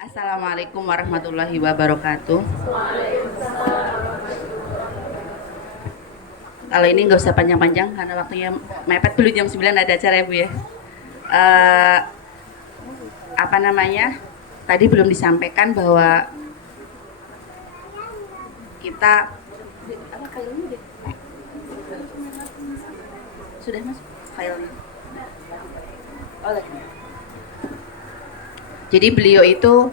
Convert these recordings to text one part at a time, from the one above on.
Assalamualaikum warahmatullahi wabarakatuh. Kalau ini nggak usah panjang-panjang karena waktunya mepet, dulu jam 9 ada acara ya Bu ya. Eh, apa namanya? Tadi belum disampaikan bahwa kita sudah masuk filenya. Oleh. Jadi beliau itu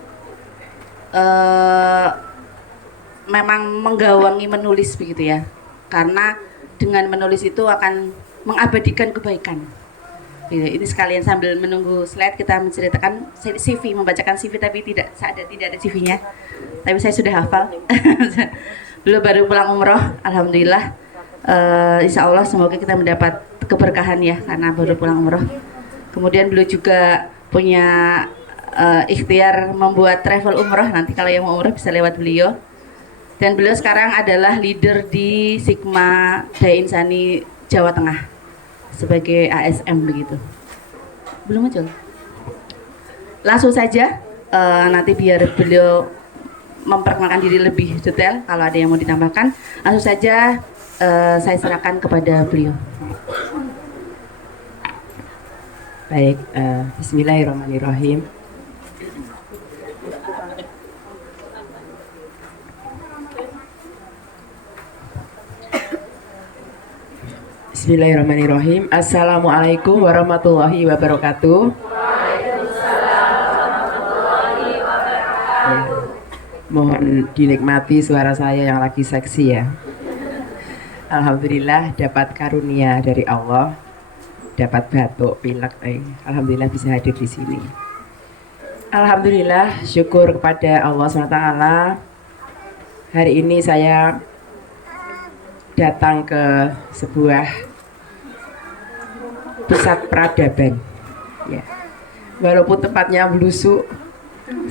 eh, memang menggawangi menulis begitu ya, karena dengan menulis itu akan mengabadikan kebaikan. Ini sekalian sambil menunggu slide kita menceritakan CV, membacakan CV tapi tidak ada CV-nya. Tapi saya sudah hafal. Beliau baru pulang umroh, alhamdulillah. Insya Allah semoga kita mendapat keberkahan ya karena baru pulang umroh. Kemudian beliau juga punya ikhtiar membuat travel umroh, nanti kalau yang mau umroh bisa lewat beliau. Dan beliau sekarang adalah leader di Sigma Dai Insani Jawa Tengah sebagai ASM begitu. Belum muncul. Langsung saja nanti biar beliau memperkenalkan diri lebih detail. Kalau ada yang mau ditambahkan, langsung saja saya serahkan kepada beliau. Baik, Bismillahirrahmanirrahim. Bismillahirrahmanirrahim. Assalamualaikum warahmatullahi wabarakatuh. Ya, mohon dinikmati suara saya yang lagi seksi ya. Alhamdulillah dapat karunia dari Allah, dapat batuk, pilek. Alhamdulillah bisa hadir di sini. Alhamdulillah, syukur kepada Allah SWT. Hari ini saya datang ke sebuah pusat peradaban ya. Walaupun tempatnya belusuk,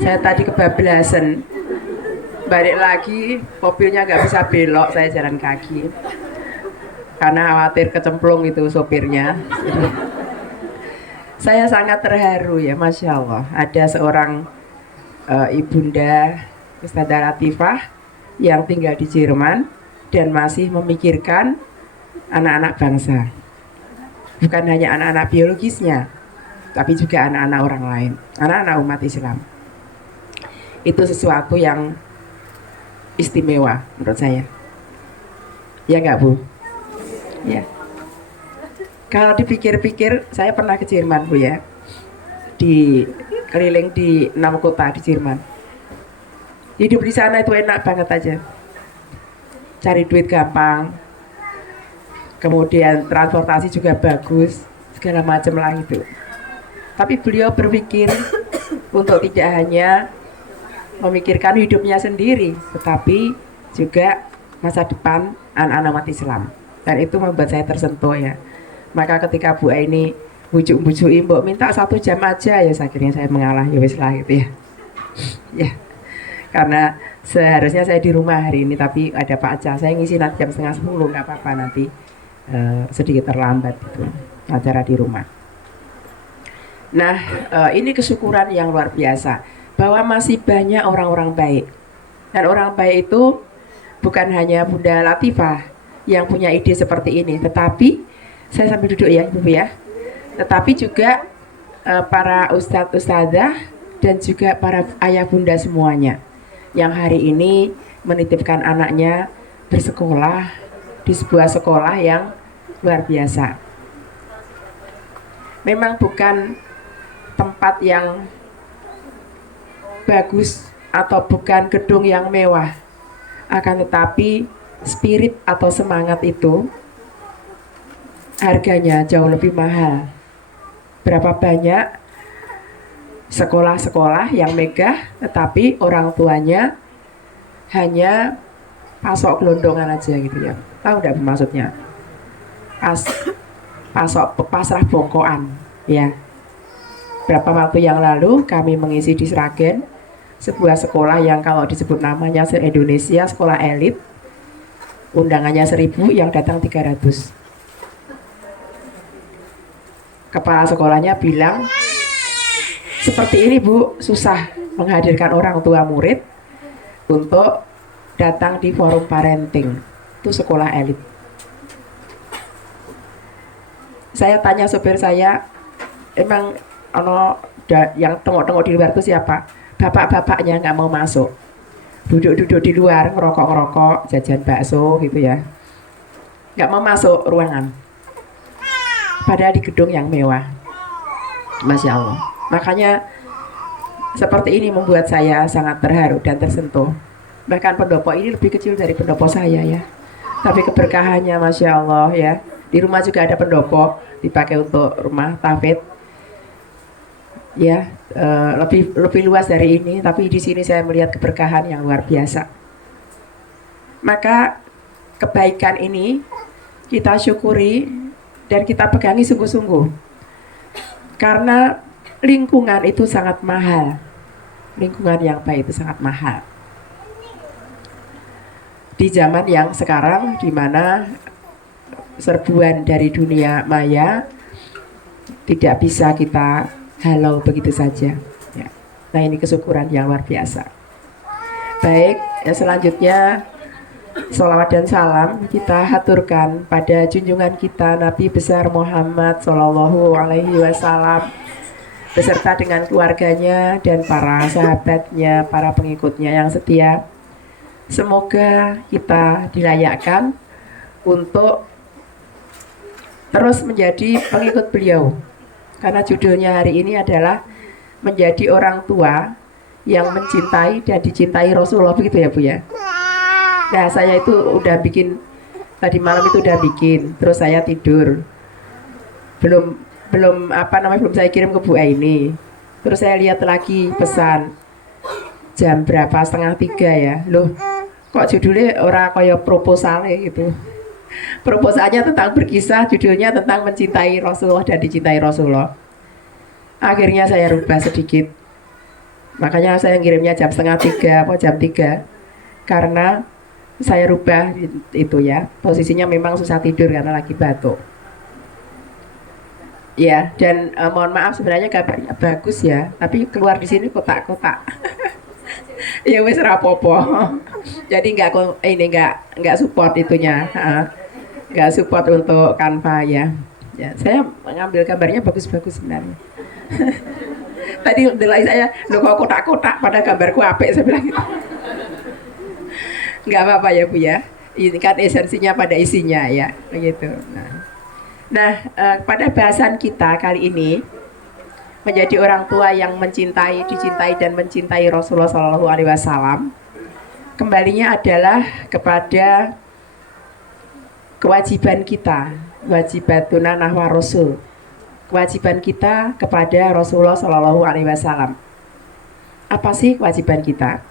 saya tadi kebablasan, balik lagi mobilnya nggak bisa belok, saya jalan kaki karena khawatir kecemplung itu sopirnya. Jadi, saya sangat terharu ya, Masya Allah, ada seorang ibunda Ustadzah Latifah yang tinggal di Jerman dan masih memikirkan anak-anak bangsa. Bukan hanya anak-anak biologisnya, tapi juga anak-anak orang lain, anak-anak umat Islam. Itu sesuatu yang istimewa menurut saya. Ya nggak Bu? Ya. Kalau dipikir-pikir, saya pernah ke Jerman Bu ya, di keliling di 6 kota di Jerman. Hidup di sana itu enak banget aja. Cari duit gampang, kemudian transportasi juga bagus, segala macam lah itu. Tapi beliau berpikir untuk tidak hanya memikirkan hidupnya sendiri, tetapi juga masa depan anak-anak umat Islam. Dan itu membuat saya tersentuh ya. Maka ketika Bu Aini bujuk-bujuki, mbok minta 1 jam aja ya, akhirnya saya mengalah, ya wis lah gitu ya. Ya, karena seharusnya saya di rumah hari ini, tapi ada Pak Aca, saya ngisi nanti jam 9:30, nggak apa-apa, nanti sedikit terlambat itu acara di rumah. Nah, ini kesyukuran yang luar biasa bahwa masih banyak orang-orang baik, dan orang baik itu bukan hanya Bunda Latifah yang punya ide seperti ini, tetapi saya sambil duduk ya Ibu ya, tetapi juga para ustadz ustadzah dan juga para ayah bunda semuanya yang hari ini menitipkan anaknya bersekolah di sebuah sekolah yang luar biasa. Memang bukan tempat yang bagus atau bukan gedung yang mewah, akan tetapi spirit atau semangat itu harganya jauh lebih mahal. Berapa banyak sekolah-sekolah yang megah tetapi orang tuanya hanya pasok gelondongan aja gitu ya. Tahu enggak maksudnya? Pasrah bongkoan ya. Berapa waktu yang lalu kami mengisi di Sragen, sebuah sekolah yang kalau disebut namanya se-Indonesia sekolah elit, undangannya 1.000, yang datang 300. Kepala sekolahnya bilang, seperti ini Bu, susah. menghadirkan orang tua murid untuk datang di forum parenting. Itu sekolah elit. Saya tanya sopir saya, emang yang tengok-tengok di luar itu siapa? Bapak-bapaknya nggak mau masuk, duduk-duduk di luar ngerokok-ngerokok, jajan bakso gitu ya, nggak mau masuk ruangan, padahal di gedung yang mewah. Masya Allah. Makanya seperti ini membuat saya sangat terharu dan tersentuh. Bahkan pendopo ini lebih kecil dari pendopo saya ya, tapi keberkahannya Masya Allah ya. Di rumah juga ada pendopo, dipakai untuk rumah tafid ya, lebih luas dari ini, tapi di sini saya melihat keberkahan yang luar biasa. Maka kebaikan ini kita syukuri dan kita pegangi sungguh-sungguh, karena lingkungan itu sangat mahal. Lingkungan yang baik itu sangat mahal di zaman yang sekarang, di mana serbuan dari dunia maya tidak bisa kita halau begitu saja ya. Nah, ini kesyukuran yang luar biasa. Baik, ya, selanjutnya sholawat dan salam kita haturkan pada junjungan kita Nabi besar Muhammad Shallallahu Alaihi Wasallam beserta dengan keluarganya dan para sahabatnya, para pengikutnya yang setia. Semoga kita dilayakkan untuk terus menjadi pengikut beliau, karena judulnya hari ini adalah menjadi orang tua yang mencintai dan dicintai Rasulullah, begitu ya Bu ya. Nah, saya itu udah bikin, tadi malam itu udah bikin, terus saya tidur, belum belum saya kirim ke Bu Aini. Terus saya lihat lagi pesan jam berapa, 2:30 ya, loh kok judulnya orang kayak proposalnya gitu. Proposalnya tentang berkisah, judulnya tentang mencintai Rasulullah dan dicintai Rasulullah. Akhirnya saya rubah sedikit, makanya saya ngirimnya jam 2:30 atau jam 3, karena saya rubah itu ya, posisinya memang susah tidur karena lagi batuk ya. Dan mohon maaf, sebenarnya kabarnya bagus ya, tapi keluar di sini kotak-kotak. Ya wes rapopo. Jadi nggak support itunya, nggak support untuk Canva ya. Ya, saya mengambil gambarnya bagus-bagus sebenarnya. Tadi delay saya, lo kok kotak-kotak pada gambarku apik, saya bilang gitu. Nggak apa-apa ya Bu ya. Ini kan esensinya pada isinya ya, begitu. Nah, pada bahasan kita kali ini, menjadi orang tua yang mencintai, dicintai dan mencintai Rasulullah Shallallahu Alaihi Wasallam, kembalinya adalah kepada kewajiban kita, wajibatuna nahwa Rasul, kewajiban kita kepada Rasulullah Shallallahu Alaihi Wasallam. Apa sih kewajiban kita?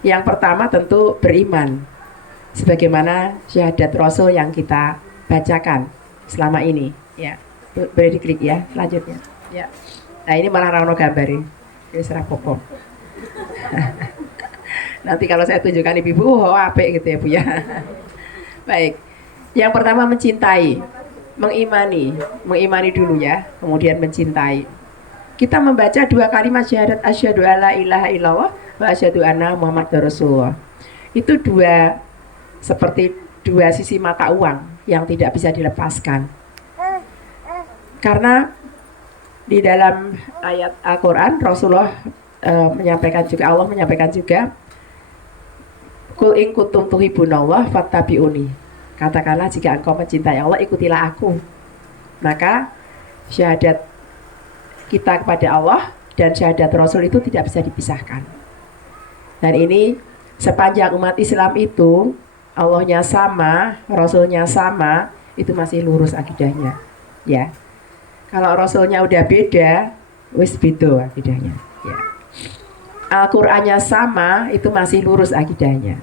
Yang pertama tentu beriman, sebagaimana syahadat Rasul yang kita bacakan selama ini. Ya, boleh diklik ya, selanjutnya. Ya. Nah, ini malah rano gambari, ini serah pokok. Nanti kalau saya tunjukkan ibu-ibu, oh apik gitu ya Bu ya. Baik, yang pertama mencintai, mengimani dulu ya, kemudian mencintai. Kita membaca 2 kalimat syahadat asyhadu alla ilaha illallah wa asyhadu anna muhammadar rasulullah. Itu seperti dua sisi mata uang yang tidak bisa dilepaskan. Karena di dalam ayat Al-Quran Rasulullah menyampaikan juga, Allah menyampaikan juga, Qul in kuntum tuhibbunallah fattabi'uni. Katakanlah jika engkau mencintai Allah, ikutilah aku. Maka syahadat kita kepada Allah dan syahadat Rasul itu tidak bisa dipisahkan. Dan ini sepanjang umat Islam itu Allahnya sama, Rasulnya sama, itu masih lurus akidahnya. Ya. Kalau Rasulnya udah beda, wis beda akidahnya. Ya. Al-Qur'annya sama, itu masih lurus akidahnya.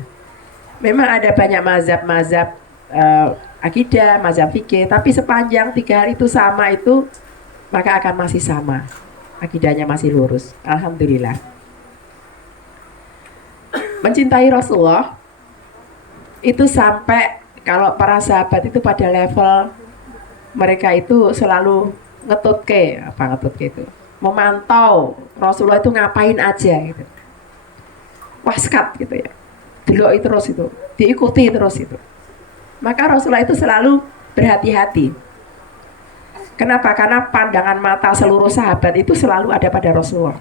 Memang ada banyak mazhab-mazhab akidah, mazhab fikih, tapi sepanjang 3 hal itu sama itu, maka akan masih sama. Akidahnya masih lurus. Alhamdulillah. Mencintai Rasulullah itu sampai kalau para sahabat itu pada level mereka itu selalu ngetutke itu memantau Rasulullah itu ngapain aja gitu. Waskat gitu ya. Delok terus itu, diikuti terus itu. Maka Rasulullah itu selalu berhati-hati. Kenapa? Karena pandangan mata seluruh sahabat itu selalu ada pada Rasulullah.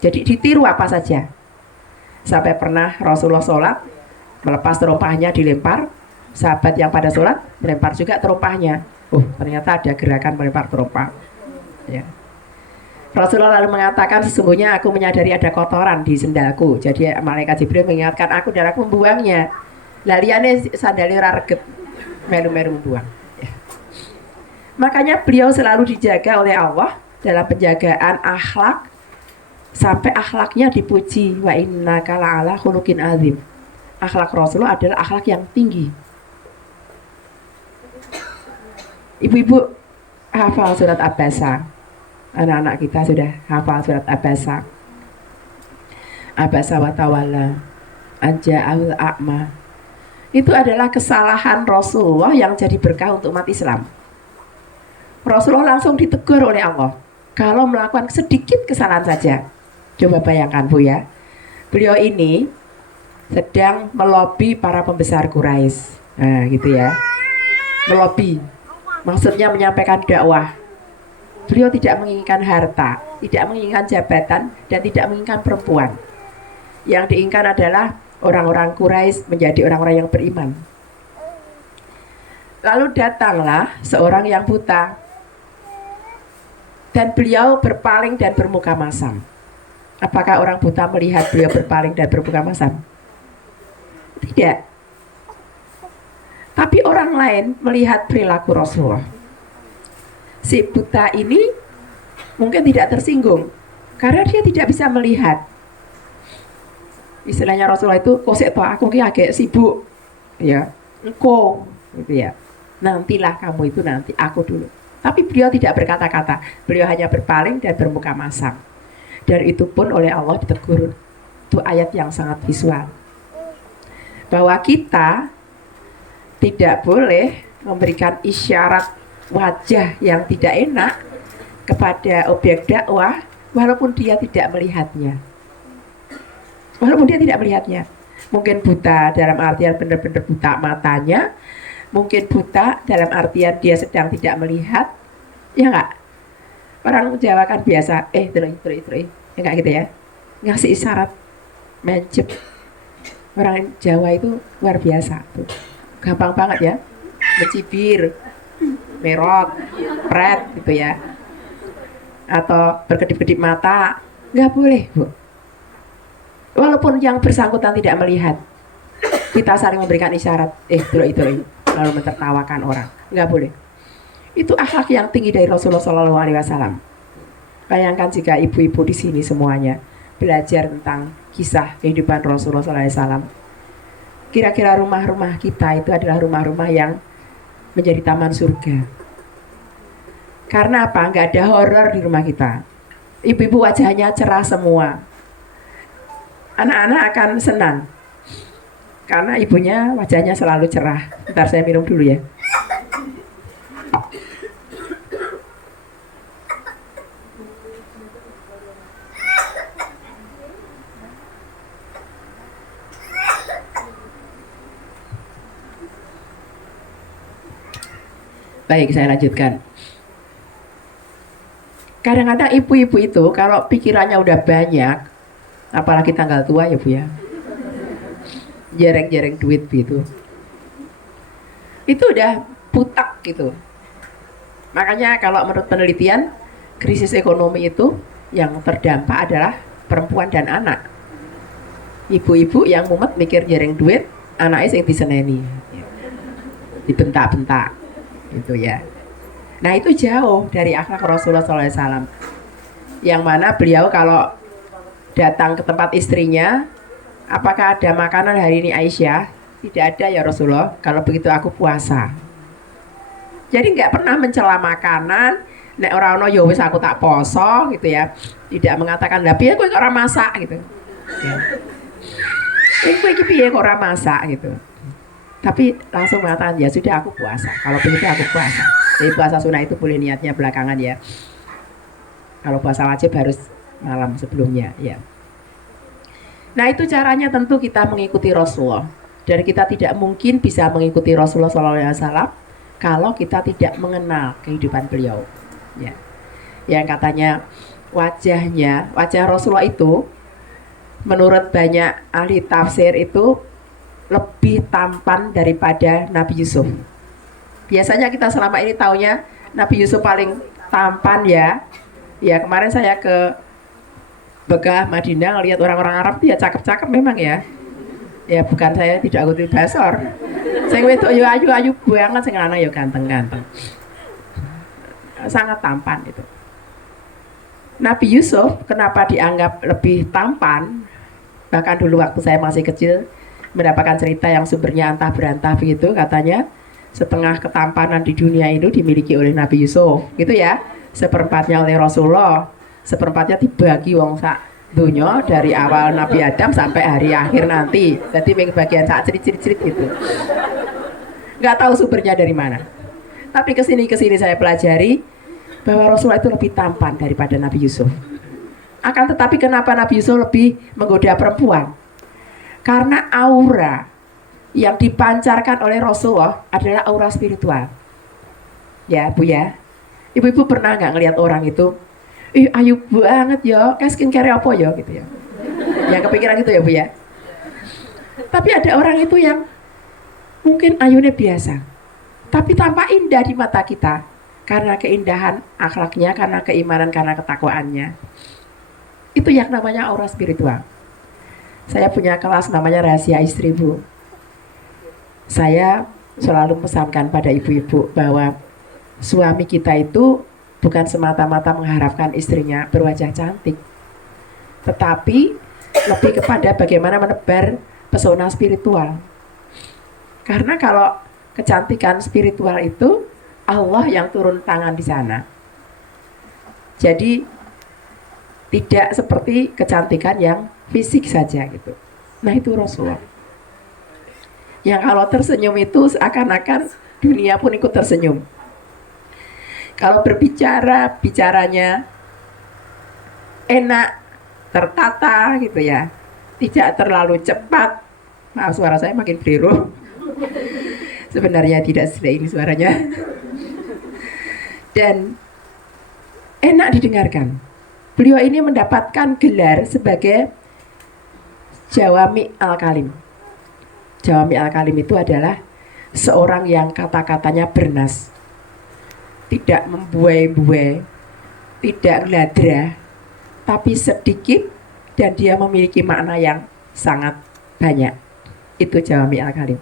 Jadi ditiru apa saja. Sampai pernah Rasulullah sholat, melepas terompahnya dilempar, sahabat yang pada sholat melempar juga terompahnya. Ternyata ada gerakan melempar terompah. Ya. Rasulullah lalu mengatakan, sesungguhnya aku menyadari ada kotoran di sendalku. Jadi malaikat Jibril mengingatkan aku dan aku membuangnya. Laliane sandalnya rareget, melu-melu membuang. Ya. Makanya beliau selalu dijaga oleh Allah dalam penjagaan akhlak, sampai akhlaknya dipuji. Wa innaka la'ala khuluqin azim. Akhlak Rasulullah adalah akhlak yang tinggi. Ibu-ibu hafal surat Abasa. Anak-anak kita sudah hafal surat Abasa. Abasa wa tawalla anja'al a'ma. Itu adalah kesalahan Rasulullah yang jadi berkah untuk umat Islam. Rasulullah langsung ditegur oleh Allah kalau melakukan sedikit kesalahan saja. Coba bayangkan Bu ya, beliau ini sedang melobi para pembesar Quraisy. Nah gitu ya, melobi, maksudnya menyampaikan dakwah. Beliau tidak menginginkan harta, tidak menginginkan jabatan, dan tidak menginginkan perempuan. Yang diinginkan adalah orang-orang Quraisy menjadi orang-orang yang beriman. Lalu datanglah seorang yang buta, dan beliau berpaling dan bermuka masam. Apakah orang buta melihat beliau berpaling dan bermuka masam? Tidak. Tapi orang lain melihat perilaku Rasulullah. Si buta ini mungkin tidak tersinggung karena dia tidak bisa melihat. Istilahnya Rasulullah itu, kosek toh aku ki agak sibuk, ya, engkau, gitu ya. Nantilah kamu itu nanti, aku dulu. Tapi beliau tidak berkata-kata, beliau hanya berpaling dan bermuka masam. Dan itu pun oleh Allah ditegur. Itu ayat yang sangat visual. Bahwa kita tidak boleh memberikan isyarat wajah yang tidak enak kepada objek dakwah walaupun dia tidak melihatnya. Walaupun dia tidak melihatnya. Mungkin buta dalam artian benar-benar buta matanya, mungkin buta dalam artian dia sedang tidak melihat. Ya enggak? Orang Jawa kan biasa, terus, ya enggak gitu ya? Ngasih isyarat, mencep. Orang Jawa itu luar biasa tuh. Gampang banget ya, mencibir, merot, pret gitu ya, atau berkedip-kedip mata, nggak boleh Bu. Walaupun yang bersangkutan tidak melihat, kita saling memberikan isyarat, itu, lalu mentertawakan orang, nggak boleh. Itu akhlak yang tinggi dari Rasulullah SAW. Bayangkan jika ibu-ibu di sini semuanya belajar tentang kisah kehidupan Rasulullah SAW. Kira-kira rumah-rumah kita itu adalah rumah-rumah yang menjadi taman surga. Karena apa? Nggak ada horor di rumah kita. Ibu-ibu wajahnya cerah semua. Anak-anak akan senang karena ibunya wajahnya selalu cerah. Bentar saya minum dulu ya. Baik, saya lanjutkan. Kadang-kadang ibu-ibu itu kalau pikirannya udah banyak, apalagi tanggal tua ya Bu ya, jereng-jereng duit gitu, itu udah butak gitu. Makanya kalau menurut penelitian, krisis ekonomi itu yang terdampak adalah perempuan dan anak. Ibu-ibu yang mumet mikir jereng duit, anaknya yang diseneni, dibentak-bentak gitu ya. Nah itu jauh dari akhlak Rasulullah SAW, yang mana beliau kalau datang ke tempat istrinya, apakah ada makanan hari ini Aisyah? Tidak ada ya Rasulullah, kalau begitu aku puasa. Jadi nggak pernah mencela makanan. Nek orang no yo wis aku tak poso gitu ya. Tidak mengatakan lah piye kowe kok ora masak gitu. Ya. Kowe iki piye kok ora masak gitu. Tapi langsung mengatakan ya sudah aku puasa. Kalau begitu aku puasa. Jadi puasa sunnah itu boleh niatnya belakangan ya. Kalau puasa wajib harus malam sebelumnya, ya. Nah, itu caranya tentu kita mengikuti Rasulullah. Dan kita tidak mungkin bisa mengikuti Rasulullah SAW kalau kita tidak mengenal kehidupan beliau. Ya. Yang katanya wajah Rasulullah itu menurut banyak ahli tafsir itu lebih tampan daripada Nabi Yusuf. Biasanya kita selama ini taunya Nabi Yusuf paling tampan ya. Ya, kemarin saya ke Bekah, Madinah ngelihat orang-orang Arab dia cakep-cakep memang ya. Ya bukan saya tidak akuti basor. Sing wedok yo ayu-ayu banget, sing lanang yo ganteng-ganteng. Sangat tampan itu. Nabi Yusuf kenapa dianggap lebih tampan? Bahkan dulu waktu saya masih kecil mendapatkan cerita yang sumbernya antah berantah begitu, katanya setengah ketampanan di dunia itu dimiliki oleh Nabi Yusuf, gitu ya. Seperempatnya oleh Rasulullah, seperempatnya dibagi wong sak dunia dari awal Nabi Adam sampai hari akhir nanti. Jadi bagian sak cerit-cerit gitu. Nggak tahu sumbernya dari mana. Tapi kesini saya pelajari bahwa Rasulullah itu lebih tampan daripada Nabi Yusuf. Akan tetapi kenapa Nabi Yusuf lebih menggoda perempuan? Karena aura yang dipancarkan oleh Rasulullah adalah aura spiritual. Ya Bu ya. Ibu-ibu pernah nggak ngelihat orang itu, ih ayu banget ya, kayak skincare apa ya gitu ya. Yang kepikiran gitu ya Bu ya. Tapi ada orang itu yang mungkin ayunya biasa, tapi tampak indah di mata kita karena keindahan akhlaknya, karena keimanan, karena ketakwaannya. Itu yang namanya aura spiritual. Saya punya kelas namanya Rahasia Istri Bu. Saya selalu pesankan pada ibu-ibu bahwa suami kita itu bukan semata-mata mengharapkan istrinya berwajah cantik, tetapi lebih kepada bagaimana menebar pesona spiritual. Karena kalau kecantikan spiritual itu Allah yang turun tangan di sana. Jadi tidak seperti kecantikan yang fisik saja gitu. Nah itu Rasulullah. Yang kalau tersenyum itu seakan-akan dunia pun ikut tersenyum. Kalau berbicara, bicaranya enak, tertata gitu ya. Tidak terlalu cepat. Maaf suara saya makin biru. Sebenarnya tidak seperti ini suaranya. Dan enak didengarkan. Beliau ini mendapatkan gelar sebagai Jawami Al-Kalim. Jawami Al-Kalim itu adalah seorang yang kata-katanya bernas, tidak membuai-buai, tidak geladrah, tapi sedikit dan dia memiliki makna yang sangat banyak. Itu Jawami Al-Kalim.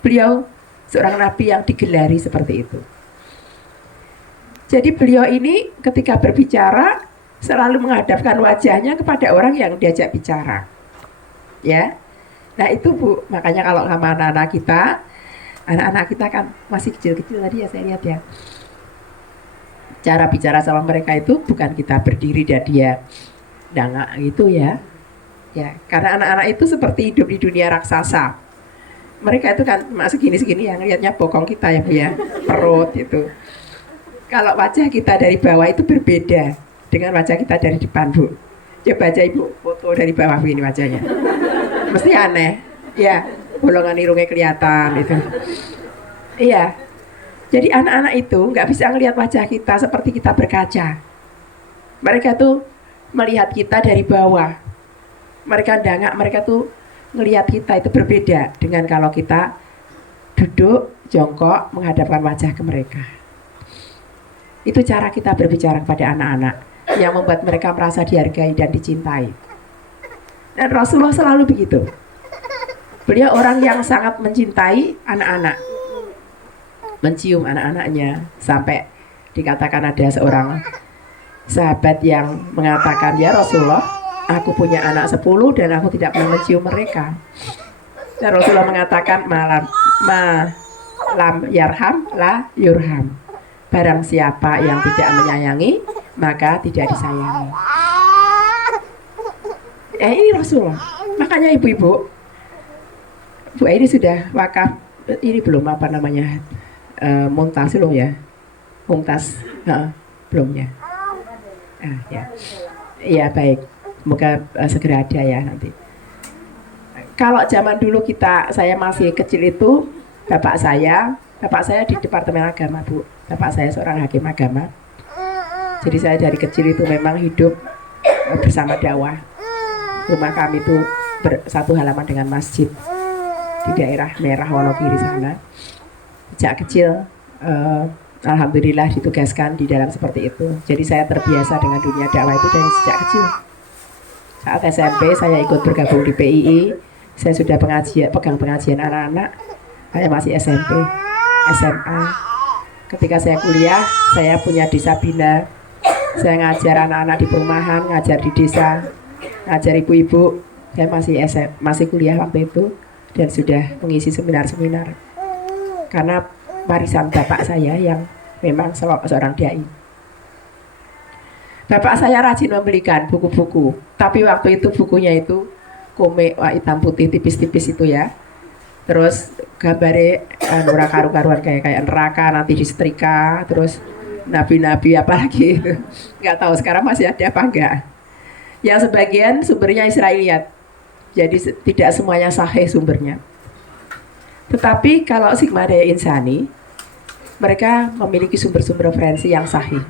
Beliau seorang nabi yang digelari seperti itu. Jadi beliau ini ketika berbicara selalu menghadapkan wajahnya kepada orang yang diajak bicara. Ya. Nah itu Bu, makanya kalau sama anak-anak kita kan masih kecil-kecil tadi ya saya lihat ya. Cara bicara sama mereka itu bukan kita berdiri dan dia dangak gitu ya. Ya, karena anak-anak itu seperti hidup di dunia raksasa. Mereka itu kan masih segini-segini yang lihatnya bokong kita ya Bu ya, perut itu. Kalau wajah kita dari bawah itu berbeda dengan wajah kita dari depan Bu. Coba aja Ibu foto dari bawah begini wajahnya. Mesti aneh, ya, bolongan hidungnya kelihatan itu. Iya, jadi anak-anak itu nggak bisa ngelihat wajah kita seperti kita berkaca. Mereka tuh melihat kita dari bawah. Mereka dangak, mereka tuh ngelihat kita itu berbeda dengan kalau kita duduk, jongkok, menghadapkan wajah ke mereka. Itu cara kita berbicara kepada anak-anak yang membuat mereka merasa dihargai dan dicintai. Dan Rasulullah selalu begitu. Beliau orang yang sangat mencintai anak-anak, mencium anak-anaknya. Sampai dikatakan ada seorang sahabat yang mengatakan, ya Rasulullah, aku punya anak 10 dan aku tidak pernah mencium mereka. Dan Rasulullah mengatakan, lam yarham la yurham. Barang siapa yang tidak menyayangi, maka tidak disayangi. Ini Rasulullah. Makanya ibu-ibu, Bu ini sudah wakaf, ini belum apa namanya, Mumtaz belum ya? Mumtaz, belum ya? Ya. Iya baik, semoga segera ada ya nanti. Kalau zaman dulu saya masih kecil itu, bapak saya di Departemen Agama Bu. Bapak saya seorang hakim agama. Jadi saya dari kecil itu memang hidup bersama dakwah. Rumah kami itu satu halaman dengan masjid di daerah Merah Wonogiri sana. Sejak kecil, alhamdulillah ditugaskan di dalam seperti itu. Jadi saya terbiasa dengan dunia dakwah itu dari sejak kecil. Saat SMP saya ikut bergabung di PII. Saya sudah pegang pengajian anak-anak. Saya masih SMP, SMA. Ketika saya kuliah, saya punya desa bina. Saya ngajar anak-anak di perumahan, ngajar di desa, ngajar ibu-ibu. Saya masih kuliah waktu itu dan sudah mengisi seminar-seminar. Karena warisan bapak saya yang memang seorang dai. Bapak saya rajin membelikan buku-buku, tapi waktu itu bukunya itu komik hitam putih tipis-tipis itu ya. Terus gambarnya ora karu-karuan kayak neraka nanti disetrika, terus nabi-nabi apalagi itu. Nggak tahu sekarang masih ada apa enggak. Yang sebagian sumbernya Israiliyat. Jadi tidak semuanya sahih sumbernya. Tetapi kalau Sigma Daya Insani, mereka memiliki sumber-sumber referensi yang sahih.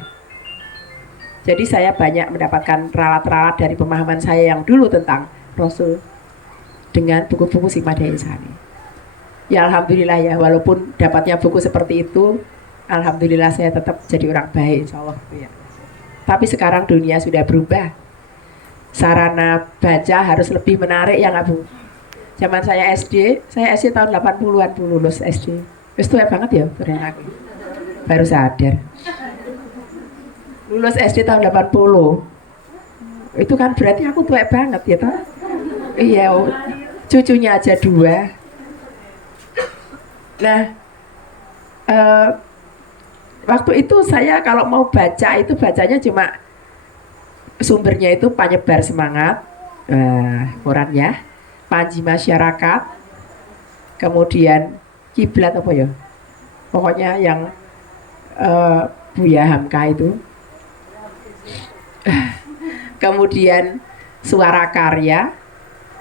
Jadi saya banyak mendapatkan ralat-ralat dari pemahaman saya yang dulu tentang Rasul dengan buku-buku Sigma Daya Insani. Ya alhamdulillah ya, walaupun dapatnya buku seperti itu, alhamdulillah saya tetap jadi orang baik insya Allah ya. Tapi sekarang dunia sudah berubah. Sarana baca harus lebih menarik ya nggak Bu? Zaman saya SD tahun 80-an lulus SD. Terus tua banget ya ternyata. Baru sadar. Lulus SD tahun 80. Itu kan berarti aku tua banget ya toh? Iya, cucunya aja 2. Nah, waktu itu saya kalau mau baca itu bacanya cuma sumbernya itu Penyebar Semangat, korannya, Panji Masyarakat, kemudian Kiblat apa ya? Pokoknya yang Buya Hamka itu. Kemudian Suara Karya,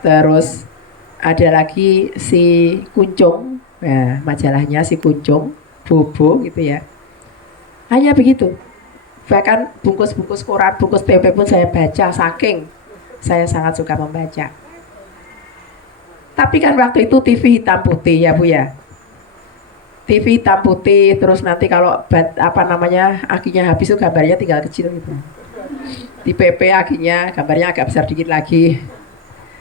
terus ada lagi si Kuncung, majalahnya si Kuncung, Bobo gitu ya. Hanya begitu. Bahkan bungkus-bungkus koran, bungkus tempe pun saya baca, saking saya sangat suka membaca. Tapi kan waktu itu TV hitam putih ya Bu ya. TV hitam putih, terus nanti kalau akinya habis itu gambarnya tinggal kecil gitu. Di PP akinya gambarnya agak besar dikit lagi.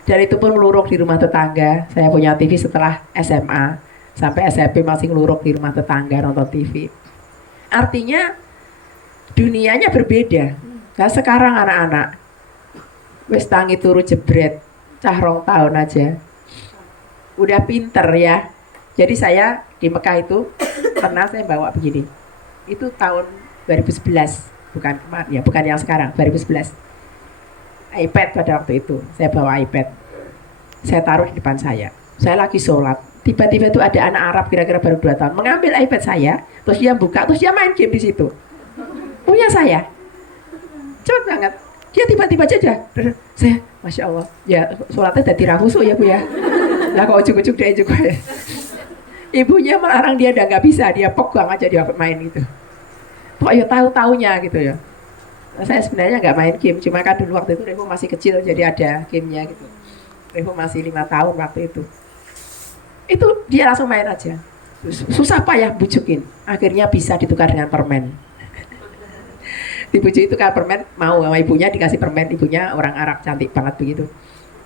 Dan itu pun meluruk di rumah tetangga. Saya punya TV setelah SMA, sampai SMP masih meluruk di rumah tetangga nonton TV. Artinya dunianya berbeda. Nah sekarang anak-anak wis tangi turu jebret, cah 2 tahun aja udah pinter ya. Jadi saya di Mekah itu pernah saya bawa begini. Itu tahun 2011, bukan yang sekarang, 2011. iPad pada waktu itu, saya bawa iPad. Saya taruh di depan saya. Saya lagi sholat. Tiba-tiba itu ada anak Arab kira-kira baru 2 tahun mengambil iPad saya, terus dia buka, terus dia main game di situ. Punya saya. Cepet banget. Dia tiba-tiba aja. Saya, Masya Allah. Ya, sholatnya dari rahusu ya Bu ya. Lah kok ujuk-ujuk dia juga ya. Ibunya melarang dia udah nggak bisa, dia pegang aja dia main gitu. Kok ya tahu-taunya gitu ya. Nah, saya sebenarnya nggak main game, cuma kan dulu waktu itu Revo masih kecil jadi ada gamenya gitu. Revo masih 5 tahun waktu itu. Itu dia langsung main aja. Susah payah bujukin. Akhirnya bisa ditukar dengan permen. Dibujuk itu kan permen, mau sama ibunya dikasih permen, ibunya orang Arab cantik banget begitu.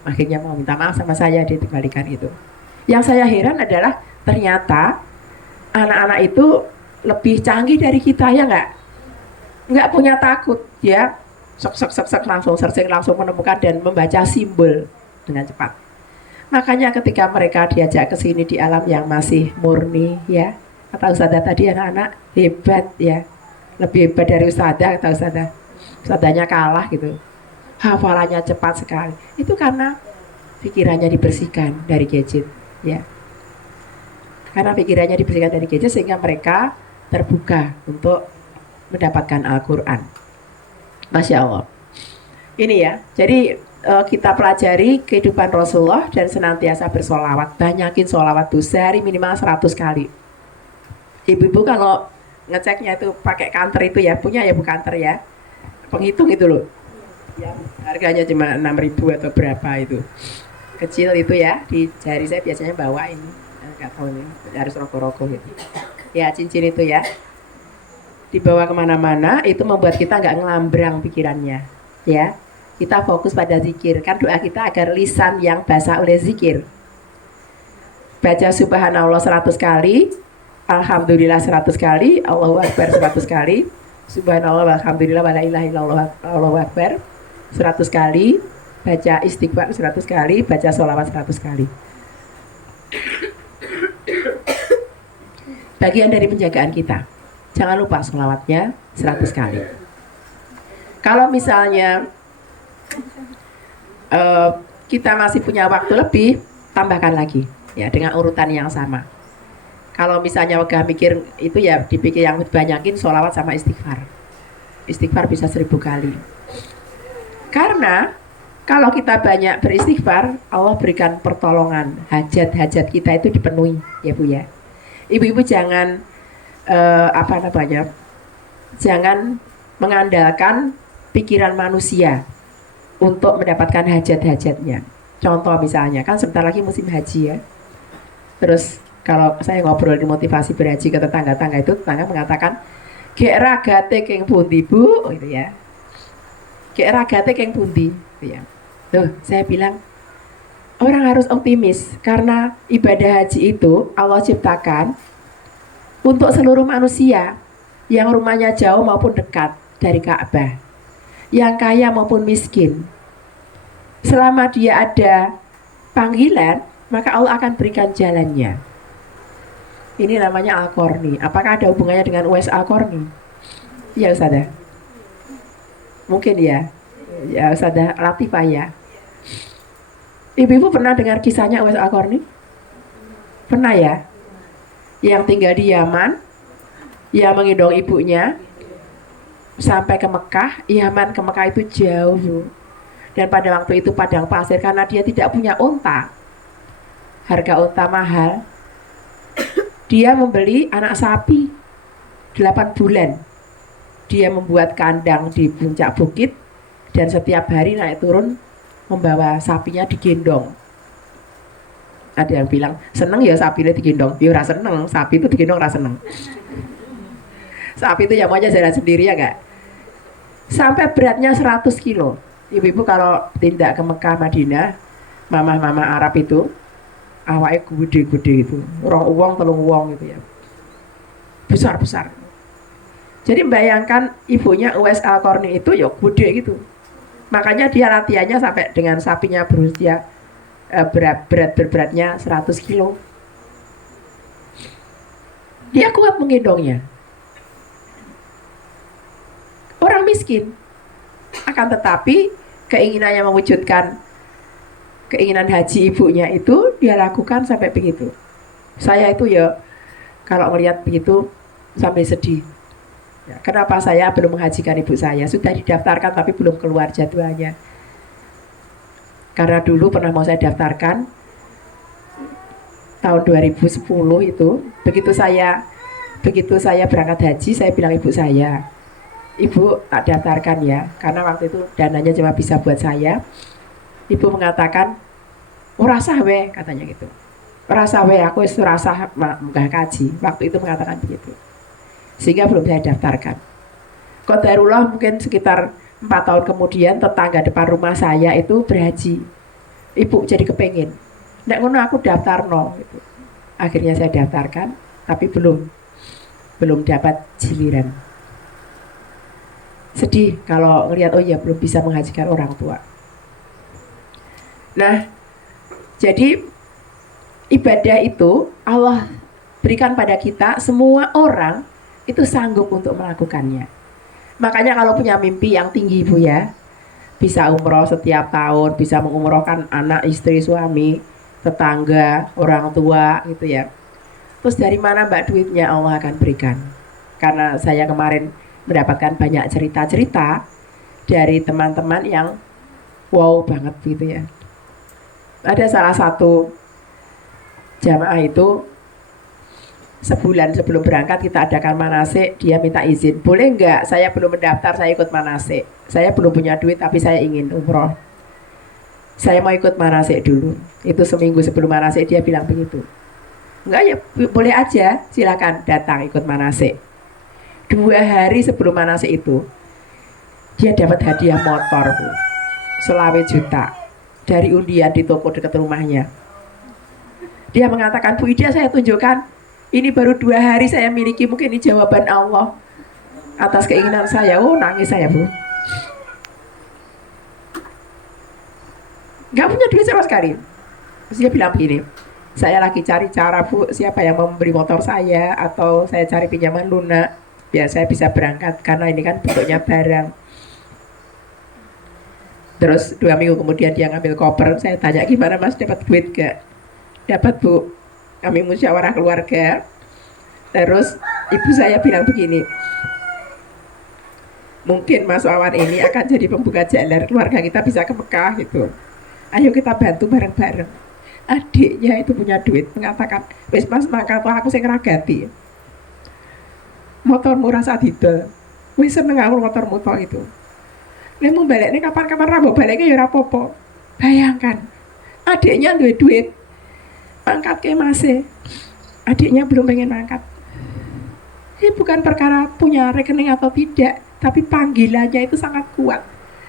Akhirnya mau minta maaf sama saya, dia dikembalikan itu. Yang saya heran adalah ternyata anak-anak itu lebih canggih dari kita ya nggak punya takut ya, sok langsung searching, langsung menemukan dan membaca simbol dengan cepat. Makanya ketika mereka diajak ke sini di alam yang masih murni ya, kata Ustazah tadi anak-anak hebat ya, lebih hebat dari Ustazah, kata Ustazah. Ustazahnya kalah gitu, hafalannya cepat sekali. Itu karena pikirannya dibersihkan dari gadget ya. Karena pikirannya dibersihkan dari gadget sehingga mereka terbuka untuk mendapatkan Al-Quran. Masya Allah. Ini ya, jadi kita pelajari kehidupan Rasulullah dan senantiasa bersolawat. Banyakin solawat tuh, sehari minimal 100 kali. Ibu-ibu kalau ngeceknya itu pakai kanter itu ya, punya ya bu kanter ya, penghitung itu loh. Ya, harganya cuma 6.000 atau berapa itu. Kecil itu ya, di jari saya biasanya bawa ini. Enggak tahu ini, harus rokok-rokok gitu. Ya, cincin itu ya. Dibawa kemana-mana, itu membuat kita nggak ngelambrang pikirannya. Ya, kita fokus pada zikir. Kan doa kita agar lisan yang basah oleh zikir. Baca subhanallah 100 kali, alhamdulillah 100 kali, Allahu Akbar 100 kali, subhanallah alhamdulillah wala ilaha illallah Allahu Akbar 100 kali, baca istighfar 100 kali, baca sholawat 100 kali. Bagian dari penjagaan kita. Jangan lupa sholawatnya 100 kali. Kalau misalnya kita masih punya waktu lebih, tambahkan lagi ya dengan urutan yang sama. Kalau misalnya udah mikir itu ya dipikir yang banyakin sholawat sama istighfar. Istighfar bisa 1000 kali. Karena kalau kita banyak beristighfar, Allah berikan pertolongan. Hajat-hajat kita itu dipenuhi ya Bu ya. Ibu-ibu jangan jangan mengandalkan pikiran manusia untuk mendapatkan hajat-hajatnya. Contoh misalnya, kan sebentar lagi musim haji ya. Terus kalau saya ngobrol di motivasi berhaji ke tetangga-tangga itu, tetangga mengatakan, "Gek ragate keng pundi Bu?" gitu ya. "Gek ragate keng pundi?" gitu ya. Tuh, saya bilang, orang harus optimis karena ibadah haji itu Allah ciptakan untuk seluruh manusia yang rumahnya jauh maupun dekat dari Ka'bah, yang kaya maupun miskin. Selama dia ada panggilan, maka Allah akan berikan jalannya. Ini namanya Al-Qarni. Apakah ada hubungannya dengan Uwais Al-Qarni? Ya Ustazah. Mungkin ya. Ya Ustazah Latifah ya. Ibu-ibu pernah dengar kisahnya Uwais Al-Qarni? Pernah ya? Yang tinggal di Yaman, yang menggendong ibunya sampai ke Mekah. Yaman ke Mekah itu jauh, dan pada waktu itu padang pasir karena dia tidak punya unta, harga unta mahal. Dia membeli anak sapi 8 bulan. Dia membuat kandang di puncak bukit dan setiap hari naik turun membawa sapinya digendong. Ada yang bilang, seneng ya sapinya digendong. Ya rasa seneng, sapi itu digendong rasa seneng. Sapi itu ya maunya jalan sendiri ya enggak? Sampai beratnya 100 kilo. Ibu-ibu kalau tindak ke Mekah Madinah, mama-mama Arab itu awalnya gede-gede gitu, orang uang telung uang gitu ya, besar-besar. Jadi bayangkan ibunya Uwais Al-Qarni itu ya gede gitu. Makanya dia latihannya sampai dengan sapinya berusia beratnya 100 kilo. Dia kuat menggendongnya. Orang miskin, akan tetapi keinginannya mewujudkan keinginan haji ibunya itu dia lakukan sampai begitu. Saya itu ya kalau melihat begitu sampai sedih. Ya, kenapa saya belum menghajikan ibu saya? Sudah didaftarkan tapi belum keluar jadwalnya. Karena dulu pernah mau saya daftarkan tahun 2010 itu, begitu saya berangkat haji, saya bilang ibu saya, "Ibu tak daftarkan ya, karena waktu itu dananya cuma bisa buat saya." Ibu mengatakan, "Ora sah we," katanya gitu. "Ora sah we, aku wis ora sah munggah kaji." Waktu itu mengatakan begitu. Sehingga belum saya daftarkan. Qadarullah mungkin sekitar 4 tahun kemudian tetangga depan rumah saya itu berhaji. Ibu jadi kepengen. Nek ngono aku daftar no gitu. Akhirnya saya daftarkan, tapi belum dapat giliran. Sedih kalau ngelihat oh ya belum bisa menghajikan orang tua. Nah, jadi ibadah itu Allah berikan pada kita, semua orang itu sanggup untuk melakukannya. Makanya kalau punya mimpi yang tinggi Bu ya, bisa umroh setiap tahun, bisa mengumrohkan anak, istri, suami, tetangga, orang tua gitu ya. Terus dari mana Mbak duitnya? Allah akan berikan. Karena saya kemarin mendapatkan banyak cerita-cerita dari teman-teman yang wow banget gitu ya. Ada salah satu jamaah itu sebulan sebelum berangkat kita adakan manasik, dia minta izin, boleh nggak saya belum mendaftar, saya ikut manasik, saya belum punya duit tapi saya ingin umroh, saya mau ikut manasik dulu. Itu seminggu sebelum manasik dia bilang begitu. Enggak ya, boleh aja, silakan datang ikut manasik. 2 hari sebelum manasik itu dia dapat hadiah motor Bu, 20 juta dari undian di toko dekat rumahnya. Dia mengatakan, Bu Ida saya tunjukkan, ini baru 2 hari saya miliki, mungkin ini jawaban Allah atas keinginan saya. Oh nangis saya Bu, nggak punya duit sama sekali. Terus dia bilang begini, saya lagi cari cara Bu, siapa yang mau memberi motor saya, atau saya cari pinjaman lunak biar saya bisa berangkat, karena ini kan bentuknya barang. Terus 2 minggu kemudian dia ngambil koper, saya tanya gimana Mas, dapat duit gak? Dapat Bu, kami musyawarah keluarga. Terus ibu saya bilang begini, mungkin Mas Wawan ini akan jadi pembuka jalan, keluarga kita bisa ke Mekah gitu, ayo kita bantu bareng-bareng. Adiknya itu punya duit, mengatakan, wis Mas mangkat aku sing ngragati motor murah saat itu, wis seneng aku motor-motor itu. Nek mau balik ini kapan-kapan rambut baliknya ya rapopo. Bayangkan, adiknya duit, mangkat ke masih, adiknya belum pengen mangkat. Ini bukan perkara punya rekening atau tidak, tapi panggilannya itu sangat kuat.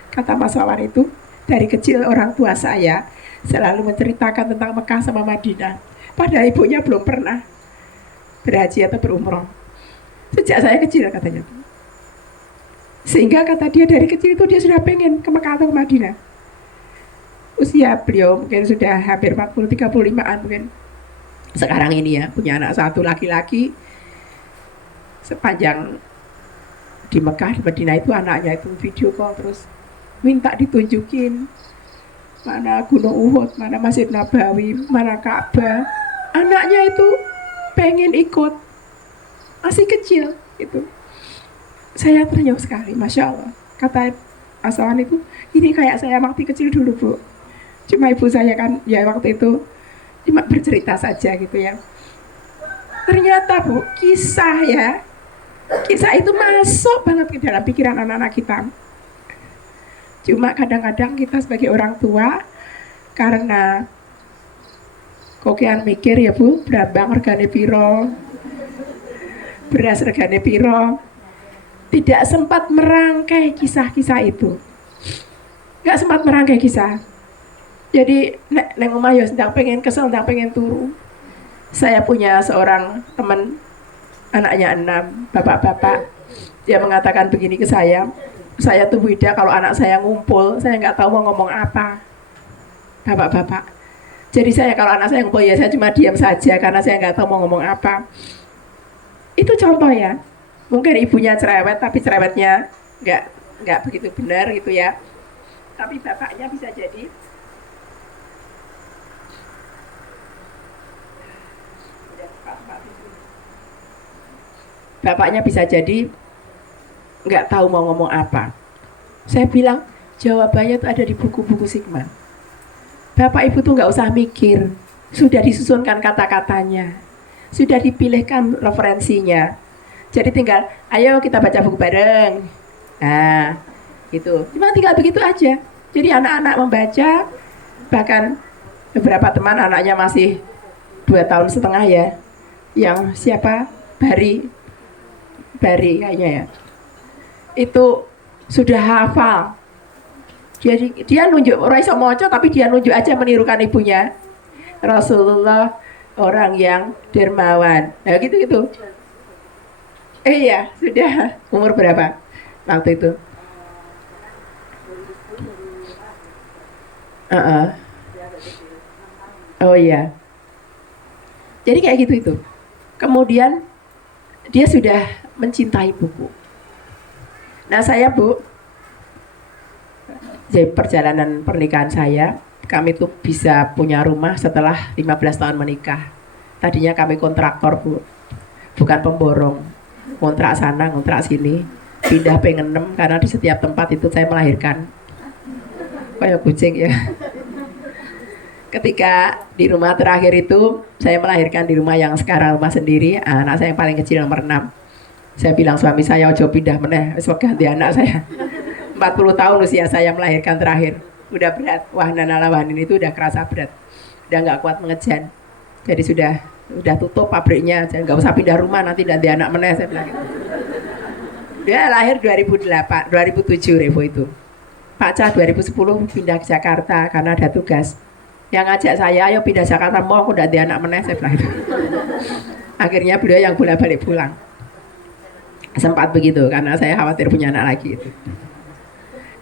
Kata Mas Wawan itu, dari kecil orang tua saya selalu menceritakan tentang Mekah sama Madinah, padahal ibunya belum pernah berhaji atau berumroh sejak saya kecil katanya. Sehingga kata dia dari kecil itu dia sudah pengen ke Mekah atau ke Madinah. Usia beliau mungkin sudah hampir 40-35an mungkin sekarang ini ya, punya anak 1 laki-laki. Sepanjang di Mekah, di Madinah itu anaknya itu video call terus, minta ditunjukin mana Gunung Uhud, mana Masjid Nabawi, mana Ka'bah. Anaknya itu pengen ikut, masih kecil itu. Saya ternyuh sekali, Masya Allah. Kata Asawan itu, ini kayak saya waktu kecil dulu Bu. Cuma ibu saya kan ya waktu itu cuma bercerita saja gitu ya. Ternyata Bu, kisah ya, kisah itu masuk banget ke dalam pikiran anak-anak kita. Cuma kadang-kadang kita sebagai orang tua, karena kokean mikir ya Bu, berambang regane piro, beras regane piro, tidak sempat merangkai kisah-kisah itu. Nggak sempat merangkai kisah. Jadi neng omah ya sedang pengen kesel, sedang pengen turu. Saya punya seorang teman, anaknya 6, bapak-bapak. Dia mengatakan begini ke saya tuh Bu Ida, kalau anak saya ngumpul, saya nggak tahu mau ngomong apa. Bapak-bapak. Jadi saya kalau anak saya ngumpul ya saya cuma diam saja karena saya nggak tahu mau ngomong apa. Itu contoh ya. Mungkin ibunya cerewet, tapi cerewetnya nggak begitu benar gitu ya. Tapi bapaknya bisa jadi nggak tahu mau ngomong apa. Saya bilang jawabannya itu ada di buku-buku Sigma. Bapak ibu tuh nggak usah mikir, sudah disusunkan kata-katanya, sudah dipilihkan referensinya. Jadi tinggal, ayo kita baca buku bareng. Nah, gitu. Cuma tinggal begitu aja. Jadi anak-anak membaca, bahkan beberapa teman anaknya masih 2 tahun setengah ya. Yang siapa? Bari kayaknya ya. Itu sudah hafal. Jadi dia nunjuk, orang iso moco tapi dia nunjuk aja menirukan ibunya. Rasulullah orang yang dermawan. Nah gitu-gitu. Iya, sudah umur berapa waktu itu? Oh iya. Jadi kayak gitu itu. Kemudian dia sudah mencintai buku. Nah saya Bu, jadi perjalanan pernikahan saya, kami tuh bisa punya rumah setelah 15 tahun menikah. Tadinya kami kontraktor Bu, bukan pemborong. Ngontrak sana, ngontrak sini. pindah pengen 6 karena di setiap tempat itu saya melahirkan kayak kucing ya. Ketika di rumah terakhir itu saya melahirkan di rumah yang sekarang rumah sendiri, anak saya yang paling kecil nomor 6. Saya bilang suami saya ojo pindah meneh, wis ganti anak saya. 40 tahun usia saya melahirkan terakhir. Udah berat, wah Nana Wanin itu udah kerasa berat. Udah nggak kuat mengejan. Jadi udah tutup pabriknya, jadi nggak usah pindah rumah nanti ganti anak meneh, saya bilang gitu. Dia lahir 2007 Revo itu. Pak Ca 2010 pindah ke Jakarta karena ada tugas. Yang ngajak saya, ayo pindah Jakarta, mau aku ganti anak meneh, saya bilang gitu. Akhirnya beliau yang bolak-balik pulang. Sempat begitu karena saya khawatir punya anak lagi itu.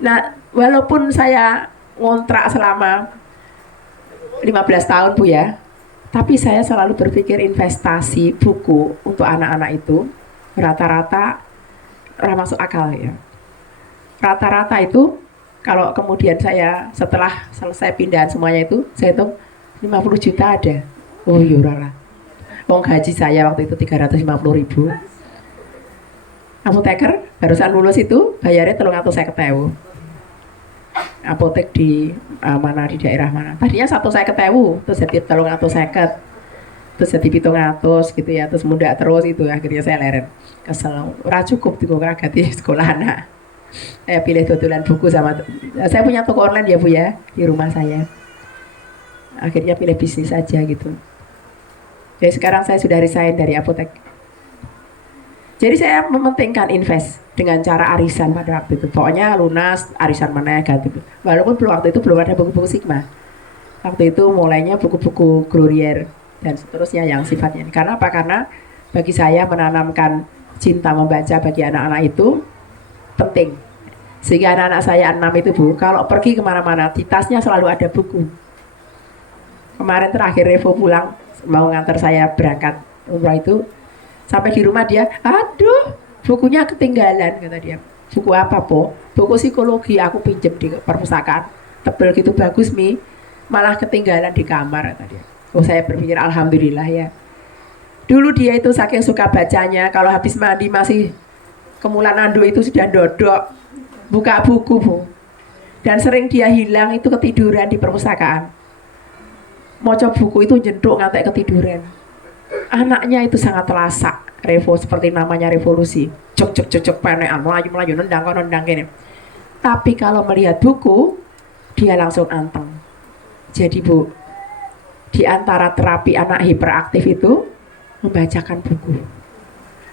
Nah, walaupun saya ngontrak selama 15 tahun Bu ya, tapi saya selalu berpikir investasi buku untuk anak-anak itu rata-rata masuk akal ya. Rata-rata itu kalau kemudian saya setelah selesai pindahan semuanya itu, saya hitung 50 juta ada. Oh iya lah. Wong gaji saya waktu itu 350.000. Apoteker barusan lulus itu bayarnya 350.000. Apotek di mana di daerah mana? Tadinya 150.000, terus jadi 350, terus jadi 700 gitu ya, terus muda terus itu akhirnya saya leren. Kesel, ora cukup digo ganti sekolah anak. Saya pilih dodolan buku sama saya punya toko online ya Bu ya di rumah saya. Akhirnya pilih bisnis saja gitu. Jadi sekarang saya sudah resign dari apotek. Jadi saya mementingkan invest dengan cara arisan pada waktu itu. Pokoknya lunas, arisan mana ganti. Walaupun waktu itu belum ada buku-buku Sigma. Waktu itu mulainya buku-buku Grurier dan seterusnya yang sifatnya. Karena apa? Karena bagi saya menanamkan cinta membaca bagi anak-anak itu penting. Sehingga anak-anak saya 6 itu Bu, kalau pergi kemana-mana di tasnya selalu ada buku. Kemarin terakhir Revo pulang mau ngantar saya berangkat umrah itu, sampai di rumah dia, aduh bukunya ketinggalan kata dia. Buku apa Po? Buku psikologi, aku pinjem di perpustakaan, tebel gitu bagus Mi, malah ketinggalan di kamar kata dia. Oh saya berpikir alhamdulillah ya. Dulu dia itu saking suka bacanya, kalau habis mandi masih kemulan ando itu sudah dodok buka buku Bu. Dan sering dia hilang itu ketiduran di perpustakaan. Moco buku itu jenduk ngantek ketiduran. Anaknya itu sangat terasa Revo seperti namanya revolusi. Cok cok cok penekan melaju nendang gini. Tapi kalau melihat buku dia langsung anteng. Jadi Bu, di antara terapi anak hiperaktif itu membacakan buku.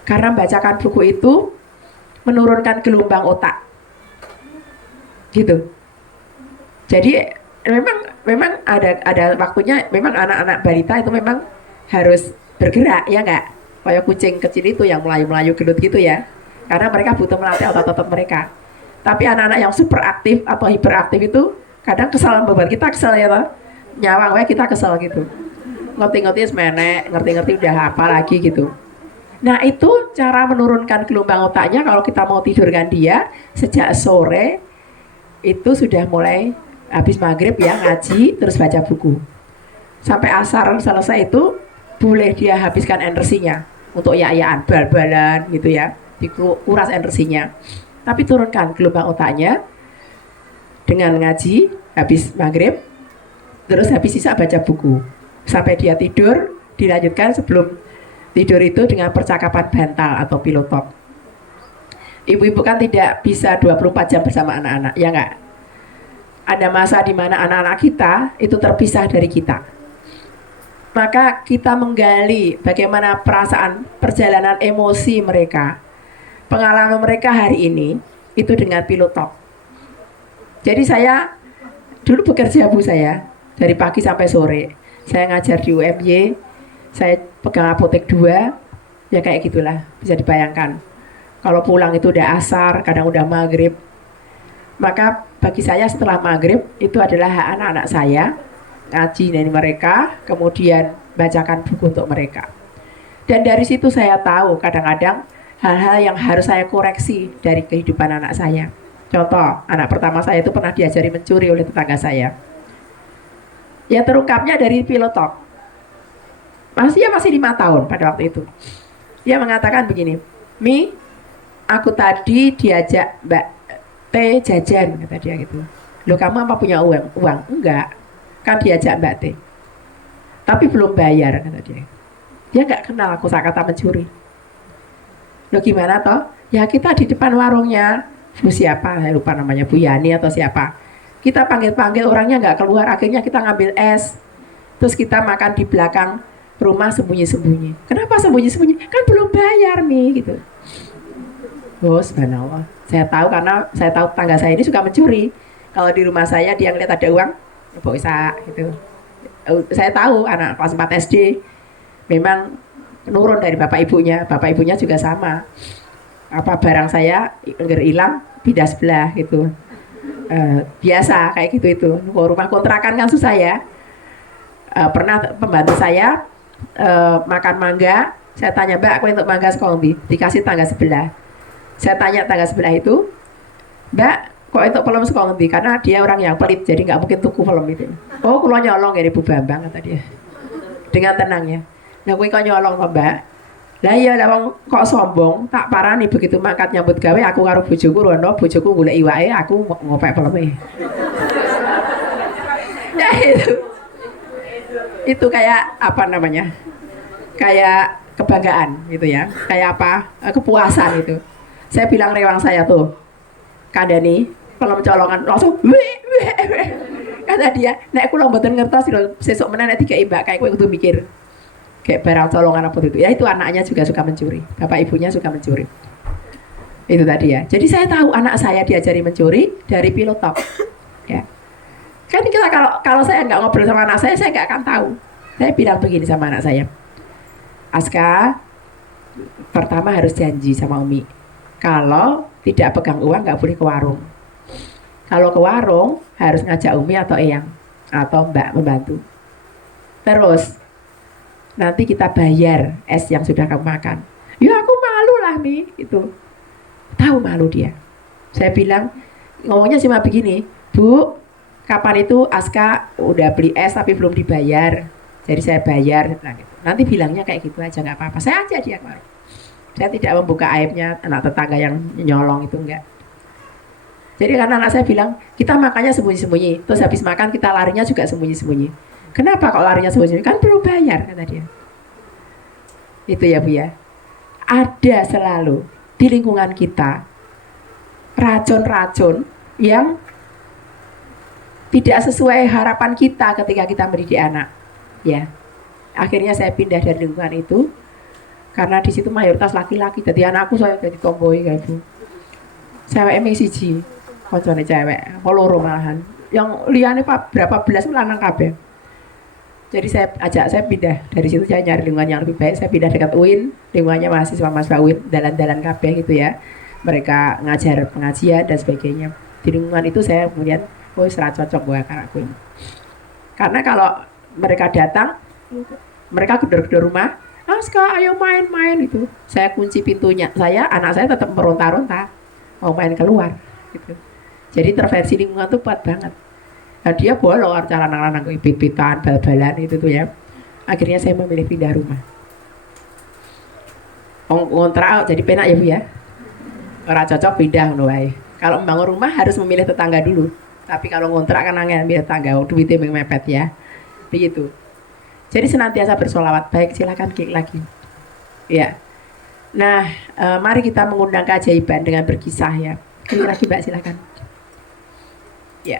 Karena membacakan buku itu menurunkan gelombang otak. Gitu. Jadi memang ada waktunya, memang anak-anak balita itu memang harus bergerak ya enggak? Kayak kucing kecil itu yang melayu-melayu gelut gitu ya. Karena mereka butuh melatih otot-otot mereka. Tapi anak-anak yang super aktif atau hiperaktif itu kadang kesal membuat kita kesel ya toh. Nyawang kita kesel gitu. Ngerti-ngerti semenek, ngerti-ngerti udah apa lagi gitu. Nah itu cara menurunkan gelombang otaknya. Kalau kita mau tidurkan dia sejak sore itu sudah mulai habis maghrib ya ngaji terus baca buku sampai asar selesai itu boleh dia habiskan energinya untuk ya-yaan bal-balan gitu ya, dikuras energinya, tapi turunkan gelombang otaknya dengan ngaji habis maghrib terus habis sisa baca buku sampai dia tidur. Dilanjutkan sebelum tidur itu dengan percakapan bantal atau pillow talk. Ibu-ibu kan tidak bisa 24 jam bersama anak-anak, ya enggak? Ada masa di mana anak-anak kita itu terpisah dari kita. Maka kita menggali bagaimana perasaan, perjalanan emosi mereka, pengalaman mereka hari ini, itu dengan pillow talk. Jadi saya dulu bekerja Bu saya, dari pagi sampai sore. Saya ngajar di UMY, saya pegang apotek 2, ya kayak gitulah, bisa dibayangkan. Kalau pulang itu udah asar, kadang udah maghrib. Maka bagi saya setelah maghrib itu adalah hak anak-anak saya, ngaji dari mereka, kemudian bacakan buku untuk mereka. Dan dari situ saya tahu kadang-kadang hal-hal yang harus saya koreksi dari kehidupan anak saya. Contoh, anak pertama saya itu pernah diajari mencuri oleh tetangga saya. Ya terungkapnya dari pillow talk. Masih 5 tahun pada waktu itu. Dia mengatakan begini, Mi, aku tadi diajak Mbak T jajan, kata dia gitu. Loh kamu apa punya uang? Uang? Enggak, kan diajak Mbak T. Tapi belum bayar, kata dia. Dia nggak kenal aku saat kata mencuri. Loh gimana toh? Ya kita di depan warungnya, Bu siapa? Saya lupa namanya, Bu Yani atau siapa. Kita panggil-panggil orangnya nggak keluar, akhirnya kita ngambil es. Terus kita makan di belakang rumah sembunyi-sembunyi. Kenapa sembunyi-sembunyi? Kan belum bayar nih gitu. Oh subhanallah. Saya tahu karena saya tahu tangga saya ini suka mencuri. Kalau di rumah saya dia ngeliat ada uang, ya bisa gitu. Saya tahu anak kelas 4 SD memang nurun dari bapak ibunya. Bapak ibunya juga sama. Apa barang saya hilang pindah sebelah gitu. Biasa kayak gitu itu. Rumah kontrakan kan susah ya. Pernah pembantu saya makan mangga, saya tanya Mbak aku untuk mangga sekondi, dikasih tangga sebelah. Saya tanya tangga sebelah itu, Mbak kok untuk pelem sekondi, karena dia orang yang pelit jadi nggak mungkin tuku pelem itu. Oh kulo nyolong dari Bu Bambang, kata dia dengan tenangnya. Nah kok nyolong kok Mbak? Lah iya lah kok sombong, tak parani begitu mangkat nyambut gawe aku karo bojoku rono, bojoku golek iwake, aku ngopek peleme. Ya itu kayak apa namanya, kayak kebanggaan gitu ya, kayak apa, kepuasan itu. Saya bilang rewang saya tuh kandani pelem colongan langsung weh. Kata dia nek kula mboten ngertos lho sesuk meneh nek dikai mbak kayak kowe kudu mikir kayak barang colongan apa itu ya. Itu anaknya juga suka mencuri, bapak ibunya suka mencuri. Itu tadi ya. Jadi saya tahu anak saya diajari mencuri dari pilot top ya. Kan kita kalau saya nggak ngobrol sama anak saya nggak akan tahu. Saya bilang begini sama anak saya, Aska, pertama harus janji sama Umi, kalau tidak pegang uang nggak boleh ke warung. Kalau ke warung harus ngajak Umi atau Eyang atau Mbak membantu. Terus nanti kita bayar es yang sudah kamu makan. Ya aku malu lah Mi, itu tahu malu dia. Saya bilang ngomongnya cuma begini, Bu, kapan itu Aska udah beli es tapi belum dibayar, jadi saya bayar. Nah, gitu. Nanti bilangnya kayak gitu aja nggak apa-apa. Saya aja dia kemarin. Saya tidak membuka aibnya anak tetangga yang nyolong itu enggak. Jadi karena anak saya bilang kita makannya sembunyi-sembunyi, terus habis makan kita larinya juga sembunyi-sembunyi. Kenapa kok larinya sembunyi-sembunyi? Kan belum bayar, kata dia. Itu ya Bu ya. Ada selalu di lingkungan kita racun-racun yang tidak sesuai harapan kita ketika kita mendidik anak. Ya, akhirnya saya pindah dari lingkungan itu karena di situ mayoritas laki-laki. Jadi anakku saya jadi tomboy kayak Bu. Cewek MCG, koncone cewek, loro malahan. Yang liane berapa belas lanang kabeh. Jadi saya pindah dari situ, saya nyari lingkungan yang lebih baik. Saya pindah dekat UIN, lingkungannya mahasiswa UIN, dalan-dalan kabeh gitu ya. Mereka ngajar pengajian dan sebagainya. Di lingkungan itu saya kemudian serat cocok gue karena aku ini. Karena kalau mereka datang, mereka gedor-gedor rumah, Aska ayo main-main itu. Saya kunci pintunya, anak saya tetap meronta-ronta, mau main keluar gitu. Jadi intervensi lingkungan tuh kuat banget. Nah dia bolor cara anak-anak pipit-pitan, bal-balan itu tuh ya. Akhirnya saya memilih pindah rumah. Ngontrak jadi penak ya Bu ya. Ora cocok pindah ngono wae. Kalau membangun rumah harus memilih tetangga dulu. Tapi kalau ngontrak kan angel milih tetangga, duitnya mepet ya. Begitu. Jadi senantiasa bersolawat. Baik, silakan klik lagi. Ya. Nah, mari kita mengundang keajaiban dengan berkisah ya. Klik lagi Mbak, silakan. Ya.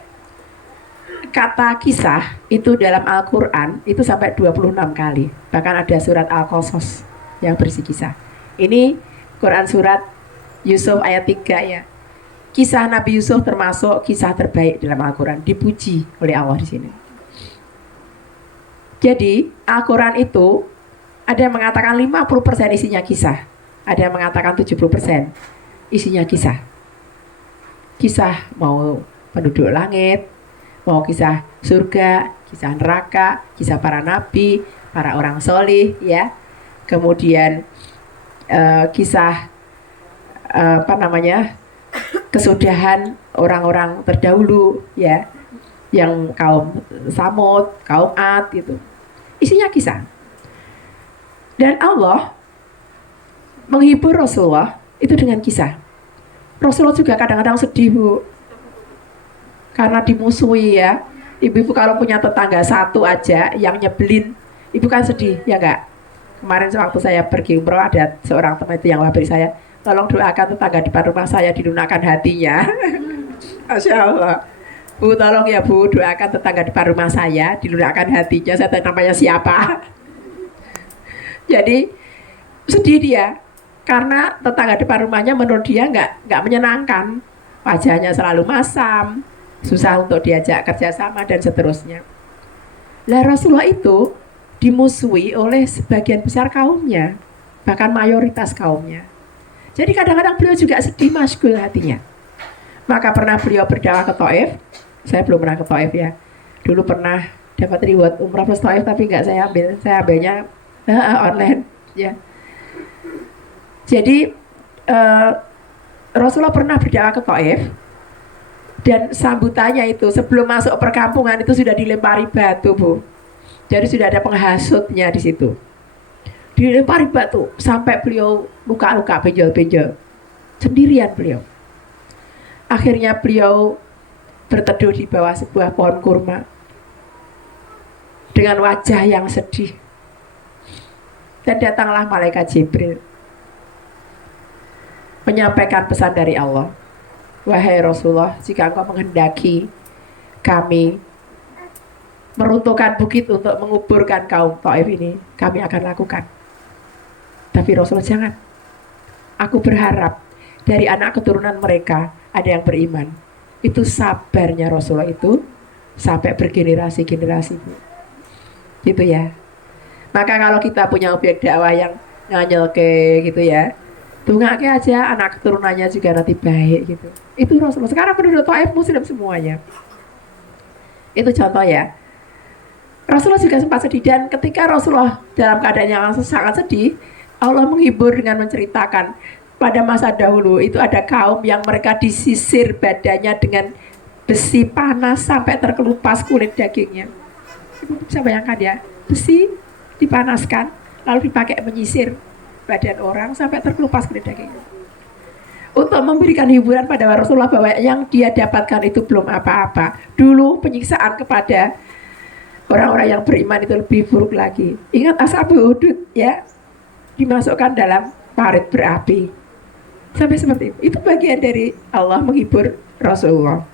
Kata kisah itu dalam Al-Quran itu sampai 26 kali. Bahkan ada surat Al-Qasas yang berisi kisah. Ini Quran surat Yusuf ayat 3 ya. Kisah Nabi Yusuf termasuk kisah terbaik dalam Al-Quran, dipuji oleh Allah di sini. Jadi Al-Quran itu ada yang mengatakan 50% isinya kisah, ada yang mengatakan 70% isinya kisah. Kisah mau penduduk langit, mau kisah surga, kisah neraka, kisah para nabi, para orang solih ya. Kemudian kisah kesudahan orang-orang terdahulu ya, yang kaum Samud, kaum Ad gitu. Isinya kisah. Dan Allah menghibur Rasulullah itu dengan kisah. Rasulullah juga kadang-kadang sedih, Bu, karena dimusuhi ya. Ibu-ibu kalau punya tetangga satu aja yang nyebelin, ibu kan sedih, ya enggak? Kemarin sewaktu saya pergi umroh, ada seorang teman itu yang wabri saya, tolong doakan tetangga depan rumah saya dilunakkan hatinya. Masya Allah. Bu, tolong ya Bu, doakan tetangga depan rumah saya dilunakkan hatinya. Saya tanya namanya siapa. Jadi sedih dia karena tetangga depan rumahnya menurut dia nggak menyenangkan, wajahnya selalu masam, susah untuk diajak kerjasama dan seterusnya. Lah Rasulullah itu dimusuhi oleh sebagian besar kaumnya, bahkan mayoritas kaumnya. Jadi kadang-kadang beliau juga sedih, masgul hatinya. Maka pernah beliau berdakwah ke Taif. Saya belum pernah ke Taif ya. Dulu pernah dapat reward umrah plus Taif tapi nggak saya ambil. Saya ambilnya online ya. Jadi Rasulullah pernah berdakwah ke Taif dan sambutannya itu sebelum masuk perkampungan itu sudah dilempari batu, Bu. Jadi sudah ada penghasutnya di situ. Dilempari batu sampai beliau luka-luka, benjol-benjol. Sendirian beliau. Akhirnya beliau berteduh di bawah sebuah pohon kurma dengan wajah yang sedih. Dan datanglah malaikat Jibril menyampaikan pesan dari Allah. Wahai Rasulullah, jika engkau menghendaki kami meruntuhkan bukit untuk menguburkan kaum Taif ini, kami akan lakukan. Tapi Rasulullah jangan. Aku berharap dari anak keturunan mereka ada yang beriman. Itu sabarnya Rasulullah itu sampai bergenerasi-generasi. Gitu ya. Maka kalau kita punya objek dakwah yang nganyel ke gitu ya, dungake aja anak keturunannya juga nanti baik gitu. Itu Rasulullah. Sekarang penduduk Taif Muslim semuanya. Itu contoh ya. Rasulullah juga sempat sedih, dan ketika Rasulullah dalam keadaan yang sangat sedih, Allah menghibur dengan menceritakan pada masa dahulu itu ada kaum yang mereka disisir badannya dengan besi panas sampai terkelupas kulit dagingnya. Ibu bisa bayangkan ya, besi dipanaskan lalu dipakai menyisir badan orang sampai terkelupas kulit dagingnya. Untuk memberikan hiburan pada Rasulullah bahwa yang dia dapatkan itu belum apa-apa. Dulu penyiksaan kepada orang-orang yang beriman itu lebih buruk lagi. Ingat Ashabul Hudud ya, dimasukkan dalam parit berapi. Sampai seperti itu. Itu bagian dari Allah menghibur Rasulullah.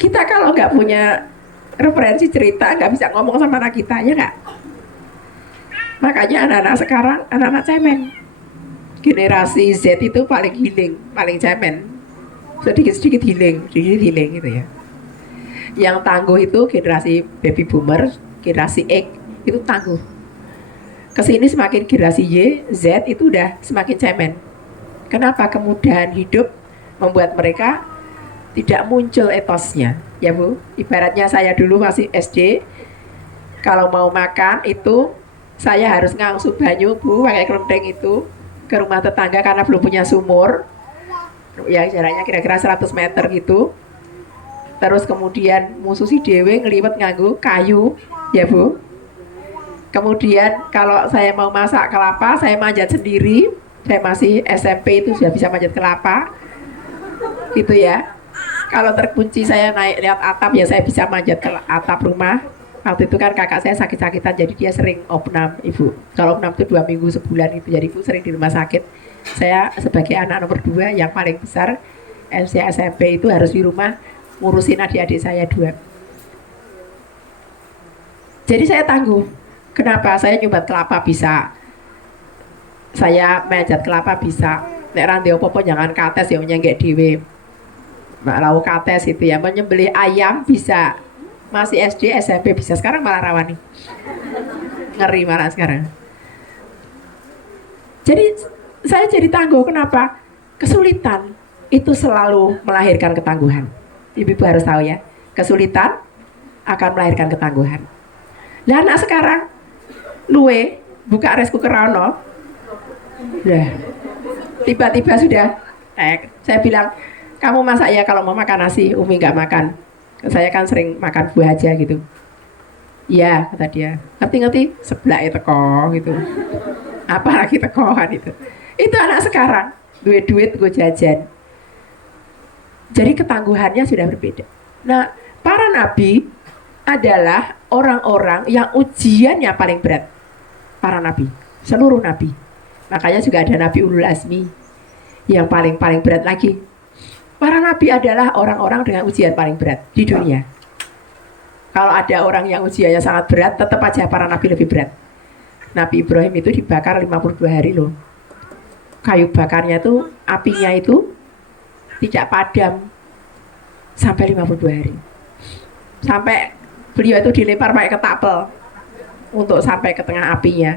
Kita kalau nggak punya referensi cerita, nggak bisa ngomong sama anak kita, ya nggak? Makanya anak-anak sekarang, anak-anak cemen. Generasi Z itu paling healing, paling cemen. Sedikit-sedikit healing gitu ya. Yang tangguh itu generasi baby boomer, generasi X itu tangguh. Kesini semakin generasi Y, Z itu udah semakin cemen. Kenapa? Kemudahan hidup membuat mereka tidak muncul etosnya, ya Bu. Ibaratnya saya dulu masih SD, kalau mau makan itu saya harus ngangsu banyu, Bu, pakai kelenteng itu ke rumah tetangga karena belum punya sumur. Ya jaraknya kira-kira 100 meter gitu. Terus kemudian mususi dewe ngeliwet nganggu kayu, ya Bu. Kemudian kalau saya mau masak kelapa, saya manjat sendiri. Saya masih SMP itu sudah bisa manjat kelapa, gitu ya. Kalau terkunci saya naik lihat atap, ya saya bisa manjat ke atap rumah. Waktu itu kan kakak saya sakit-sakitan, jadi dia sering opnam, Ibu. Kalau opnam itu 2 minggu sebulan itu, jadi Ibu sering di rumah sakit. Saya sebagai anak nomor 2 yang paling besar, SMP itu harus di rumah ngurusin adik-adik saya 2. Jadi saya tangguh. Kenapa? Saya nyumbat kelapa bisa, saya manjat kelapa bisa. Nek rande opo-opo jangan kates ya nyenggek dhewe. Mbak lau kates itu ya, menyembelih ayam bisa. Masih SD, SMP bisa. Sekarang malah rawan nih. Ngeri malah sekarang. Jadi saya jadi tangguh. Kenapa? Kesulitan itu selalu melahirkan ketangguhan. Ibu-ibu harus tahu ya, kesulitan akan melahirkan ketangguhan. Nah anak sekarang luwe buka rice cooker ono, nah tiba-tiba sudah saya bilang, kamu masak ya kalau mau makan nasi, Umi nggak makan. Saya kan sering makan buah aja gitu. Iya, kata dia. Ngerti-ngerti sebelah teko gitu. Apalagi tekoan itu. Itu anak sekarang. duit gue jajan. Jadi ketangguhannya sudah berbeda. Nah, para nabi adalah orang-orang yang ujiannya paling berat. Para nabi, seluruh nabi. Makanya juga ada nabi ulul azmi yang paling berat lagi. Para nabi adalah orang-orang dengan ujian paling berat di dunia. Kalau ada orang yang ujiannya sangat berat, tetap aja para nabi lebih berat. Nabi Ibrahim itu dibakar 52 hari loh. Kayu bakarnya itu, apinya itu tidak padam sampai 52 hari. Sampai beliau itu dilempar pakai ketapel untuk sampai ke tengah apinya.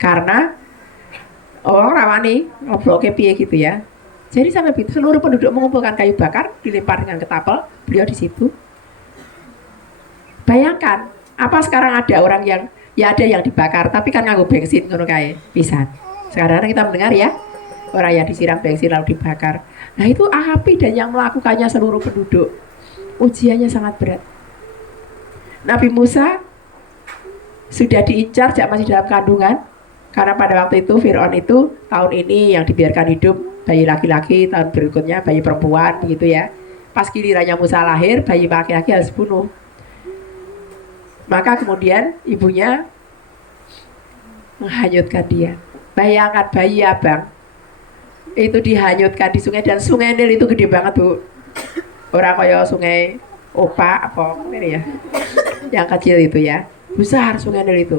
Karena orang rawani ngobrolnya piye gitu ya. Jadi sampai begitu seluruh penduduk mengumpulkan kayu bakar, dilempar dengan ketapel, beliau di situ. Bayangkan, apa sekarang ada orang yang ya ada yang dibakar, tapi kan nganggo bensin ngono kae pisan. Sekarang kita mendengar ya, orang yang disiram bensin lalu dibakar. Nah itu api dan yang melakukannya seluruh penduduk. Ujiannya sangat berat. Nabi Musa sudah diincar sejak masih dalam kandungan, karena pada waktu itu Fir'aun itu tahun ini yang dibiarkan hidup bayi laki-laki, tahun berikutnya bayi perempuan begitu ya. Pas gilirannya Musa lahir, bayi laki-laki harus bunuh. Maka kemudian ibunya menghanyutkan dia. Bayangkan bayi abang itu dihanyutkan di sungai, dan sungai Nil itu gede banget bu. Orang kaya sungai Opa apa ini ya, yang kecil itu ya, besar sungai Nil itu.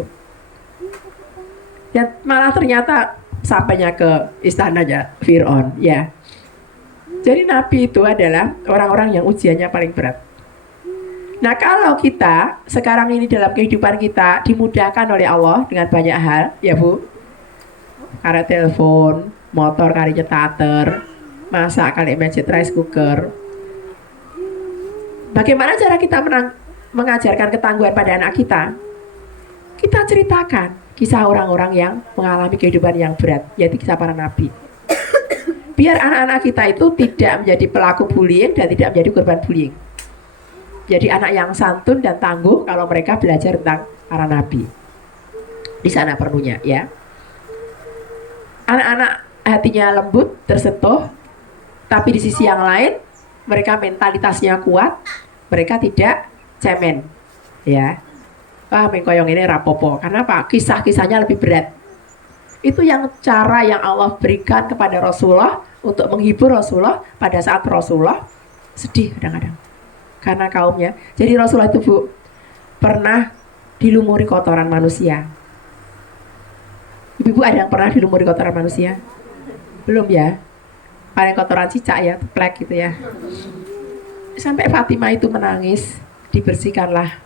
Dan malah ternyata sampainya ke istananya Fir'aun ya. Jadi Nabi itu adalah orang-orang yang ujiannya paling berat. Nah kalau kita sekarang ini dalam kehidupan kita dimudahkan oleh Allah dengan banyak hal ya bu, karena telepon, motor kali starter, masak kali magic rice cooker. Bagaimana cara kita mengajarkan ketangguhan pada anak kita? Kita ceritakan kisah orang-orang yang mengalami kehidupan yang berat, yaitu kisah para nabi. Biar anak-anak kita itu tidak menjadi pelaku bullying dan tidak menjadi korban bullying. Jadi anak yang santun dan tangguh kalau mereka belajar tentang para nabi. Di sana perlunya ya. Anak-anak hatinya lembut, tersentuh, tapi di sisi yang lain mereka mentalitasnya kuat, mereka tidak cemen ya. Wah mengkoyong ini rapopo, karena apa? Kisah-kisahnya lebih berat. Itu yang cara yang Allah berikan kepada Rasulullah untuk menghibur Rasulullah pada saat Rasulullah sedih kadang-kadang karena kaumnya. Jadi Rasulullah itu bu pernah dilumuri kotoran manusia. Ibu-ibu ada yang pernah dilumuri kotoran manusia? Belum ya? Paling kotoran cicak ya, teplek gitu ya. Sampai Fatimah itu menangis, dibersihkanlah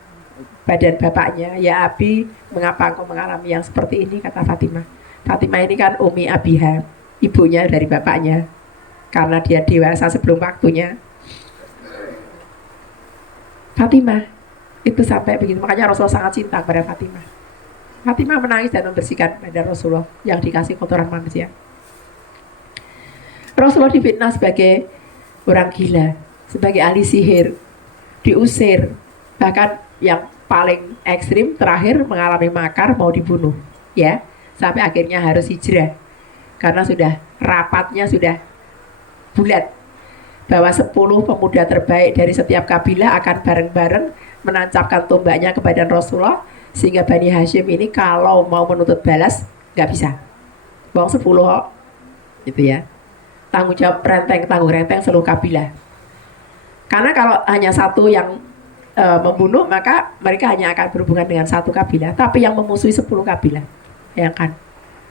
badan bapaknya. Ya Abi, mengapa engkau mengalami yang seperti ini, kata Fatimah. Fatimah ini kan Umi Abiha, ibunya dari bapaknya, karena dia dewasa sebelum waktunya. Fatimah itu sampai begitu, makanya Rasulullah sangat cinta kepada Fatimah. Fatimah menangis dan membersihkan badan Rasulullah yang dikasih kotoran manusia. Rasulullah difitnah sebagai orang gila, sebagai ahli sihir, diusir, bahkan yang paling ekstrim terakhir mengalami makar, mau dibunuh ya, sampai akhirnya harus hijrah karena sudah rapatnya sudah bulat bahwa 10 pemuda terbaik dari setiap kabilah akan bareng-bareng menancapkan tombaknya kepada Rasulullah, sehingga Bani Hashim ini kalau mau menuntut balas nggak bisa. Bawang 10 gitu ya, tanggung jawab tanggung renteng seluruh kabilah. Karena kalau hanya satu yang membunuh, maka mereka hanya akan berhubungan dengan satu kabilah, tapi yang memusuhi 10 kabilah, ya kan?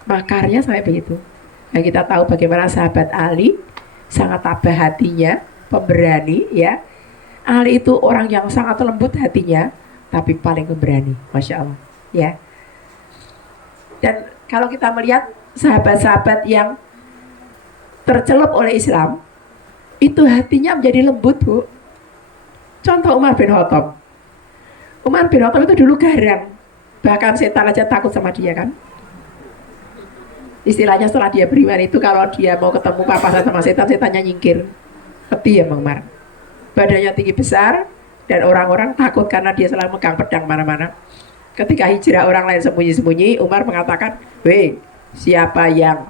Makarnya sampai begitu. Nah, kita tahu bagaimana sahabat Ali sangat tabah hatinya, pemberani ya. Ali itu orang yang sangat lembut hatinya, tapi paling pemberani, masya Allah ya. Dan kalau kita melihat sahabat-sahabat yang tercelup oleh Islam, itu hatinya menjadi lembut bu. Contoh Umar bin Khattab. Umar bin Khattab itu dulu garang, bahkan setan aja takut sama dia kan. Istilahnya setelah dia beriman itu kalau dia mau ketemu papasan sama setan, setannya nyingkir. Peti ya Bang Mar. Badannya tinggi besar dan orang-orang takut karena dia selalu megang pedang mana-mana. Ketika hijrah orang lain sembunyi-sembunyi, Umar mengatakan, "Weh, siapa yang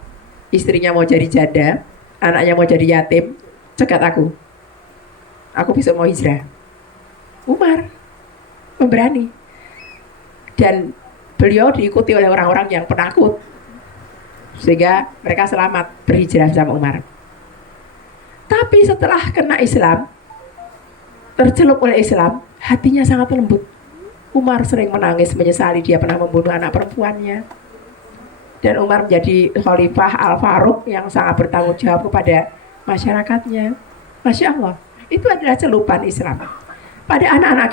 istrinya mau jadi janda, anaknya mau jadi yatim, cegat aku besok mau hijrah. Umar memberani, dan beliau diikuti oleh orang-orang yang penakut, sehingga mereka selamat berhijrah sama Umar. Tapi setelah kena Islam, tercelup oleh Islam, hatinya sangat lembut. Umar sering menangis menyesali dia pernah membunuh anak perempuannya. Dan Umar menjadi khalifah Al-Faruq yang sangat bertanggung jawab kepada masyarakatnya. Masya Allah, itu adalah celupan Islam. Pada anak-anak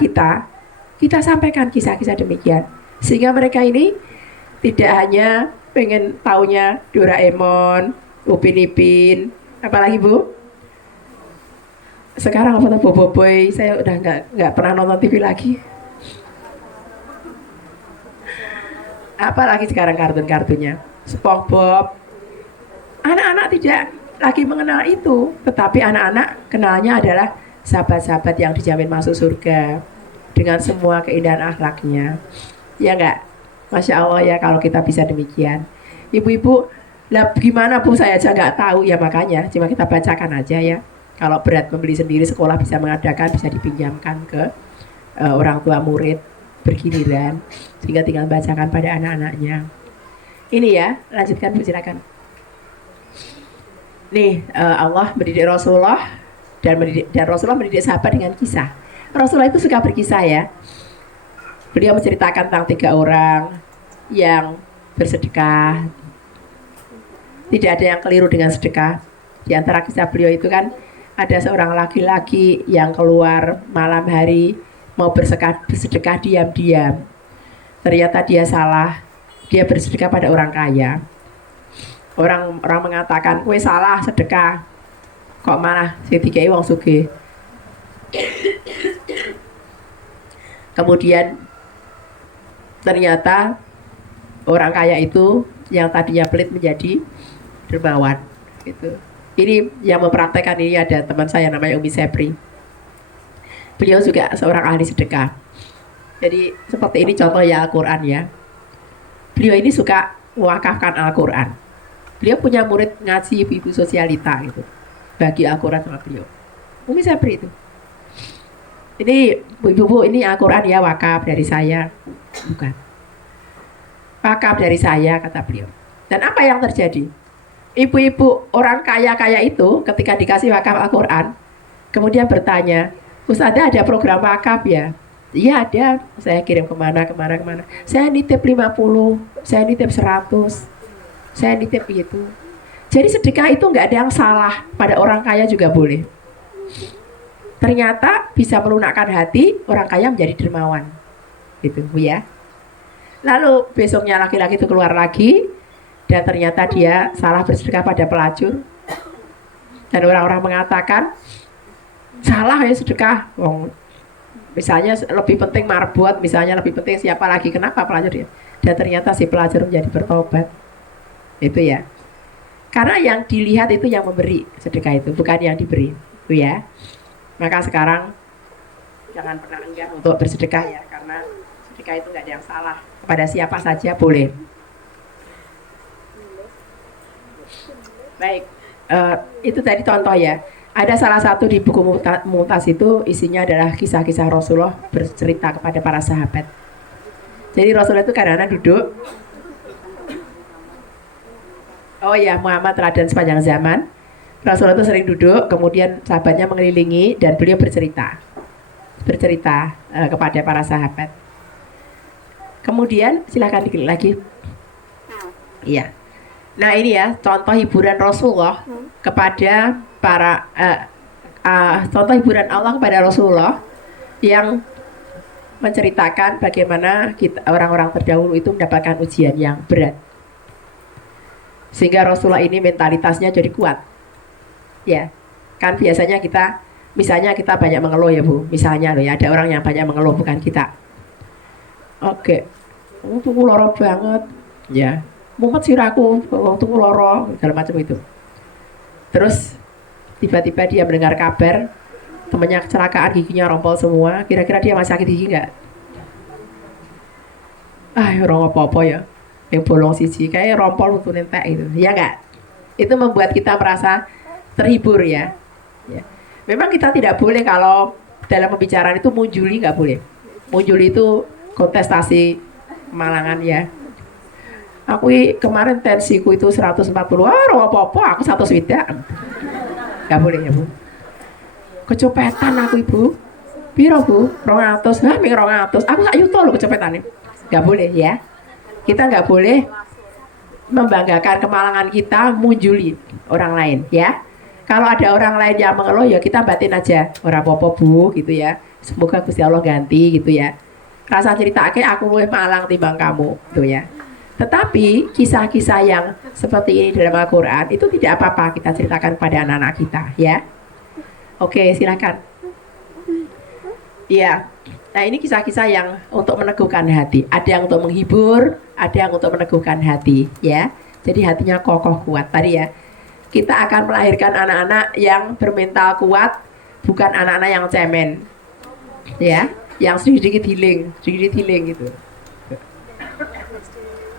kita sampaikan kisah-kisah demikian. Sehingga mereka ini tidak hanya pengen taunya Doraemon, Upin Ipin, apalagi Bu? Sekarang apa tuh Boboiboy, saya udah nggak pernah nonton TV lagi. Apalagi sekarang kartun-kartunnya SpongeBob. Anak-anak tidak lagi mengenal itu, tetapi anak-anak kenalnya adalah sahabat-sahabat yang dijamin masuk surga dengan semua keindahan akhlaknya. Ya enggak? Masya Allah ya kalau kita bisa demikian. Ibu-ibu, lah gimana Bu, saya aja nggak tahu ya, makanya cuma kita bacakan aja ya. Kalau berat membeli sendiri, sekolah bisa mengadakan, bisa dipinjamkan ke orang tua murid bergiliran, sehingga tinggal bacakan pada anak-anaknya. Ini ya, lanjutkan Bu, silakan. Nih, Allah mendidik Rasulullah dan Rasulullah mendidik sahabat dengan kisah. Rasulullah itu suka berkisah ya. Beliau menceritakan tentang 3 orang yang bersedekah. Tidak ada yang keliru dengan sedekah. Di antara kisah beliau itu kan ada seorang laki-laki yang keluar malam hari mau bersedekah diam-diam. Ternyata dia salah, dia bersedekah pada orang kaya. Orang mengatakan, "Kowe salah sedekah, kok malah sing dikei wong sugih." Kemudian ternyata orang kaya itu yang tadinya pelit menjadi dermawan gitu. Ini yang mempraktekkan ini ada teman saya namanya Umi Sepri. Beliau juga seorang ahli sedekah. Jadi seperti ini contoh ya Al-Quran ya. Beliau ini suka mewakafkan Al-Quran. Beliau punya murid ngaji ibu-ibu sosialita gitu, bagi Al-Quran sama beliau. Umi Sepri itu. Ini ibu-ibu, ini Al-Quran ya, wakaf dari saya. Bukan. Wakaf dari saya, kata beliau. Dan apa yang terjadi? Ibu-ibu orang kaya-kaya itu ketika dikasih wakaf Al-Quran, kemudian bertanya, "Ustazah ada program wakaf ya?" "Iya ada, saya kirim kemana. Saya nitip 50, saya nitip 100, saya nitip gitu." Jadi sedekah itu nggak ada yang salah, pada orang kaya juga boleh. Ternyata bisa melunakkan hati orang kaya menjadi dermawan, gitu Bu ya. Lalu besoknya laki-laki itu keluar lagi, dan ternyata dia salah bersedekah pada pelacur. Dan orang-orang mengatakan, salah ya sedekah. Misalnya lebih penting marbot, misalnya lebih penting siapa lagi, kenapa pelacur dia? Dan ternyata si pelacur menjadi bertobat. Itu ya. Karena yang dilihat itu yang memberi sedekah itu, bukan yang diberi. Itu ya. Maka sekarang jangan pernah enggan untuk bersedekah ya, karena sedekah itu nggak ada yang salah. Kepada siapa saja boleh. Baik, itu tadi contoh ya. Ada salah satu di buku Mu'tas itu isinya adalah kisah-kisah Rasulullah bercerita kepada para sahabat. Jadi Rasulullah itu kadang-kadang duduk. Oh ya, Muhammad teladan sepanjang zaman. Rasulullah itu sering duduk, kemudian sahabatnya mengelilingi dan beliau bercerita kepada para sahabat. Kemudian silakan diklik lagi. Iya. Nah ini ya contoh hiburan Rasulullah kepada para contoh hiburan Allah kepada Rasulullah yang menceritakan bagaimana orang-orang terdahulu itu mendapatkan ujian yang berat, sehingga Rasulullah ini mentalitasnya jadi kuat. Ya, kan biasanya misalnya kita banyak mengeluh ya Bu, misalnya loh ya, ada orang yang banyak mengeluh, bukan kita. Oke, tuku loro banget, ya, mumet siraku, tuku loro, segala macam itu. Terus tiba-tiba dia mendengar kabar temannya kecelakaan, giginya rompol semua. Kira-kira dia masih sakit gigi nggak? Orang apa-apa ya, yang bolong siji, kayak rompol untuk nentek itu, ya nggak? Itu membuat kita merasa terhibur ya. Ya. Memang kita tidak boleh kalau dalam pembicaraan itu munjuli, nggak boleh. Munjuli itu kontestasi kemalangan ya. Kemarin tensiku itu 140, apa-apa, aku 100 nggak boleh ya Bu. Kecopetan aku Ibu. Piro Bu? 200. Hah, ming 200. Aku sak yuto loh kecopetannya. Nggak boleh ya. Kita nggak boleh membanggakan kemalangan kita munjuli orang lain ya. Kalau ada orang lain yang mengeluh ya kita batin aja. Ora apa-apa Bu gitu ya. Semoga Gusti Allah ganti gitu ya. Rasa cerita aku luwih malang timbang kamu gitu ya. Tetapi kisah-kisah yang seperti ini dalam Al-Quran itu tidak apa-apa kita ceritakan kepada anak-anak kita ya. Oke, silakan. Iya. Nah, ini kisah-kisah yang untuk meneguhkan hati. Ada yang untuk menghibur, ada yang untuk meneguhkan hati, ya. Jadi hatinya kokoh kuat. Tadi ya, kita akan melahirkan anak-anak yang bermental kuat, bukan anak-anak yang cemen, ya. Yang sedikit healing gitu.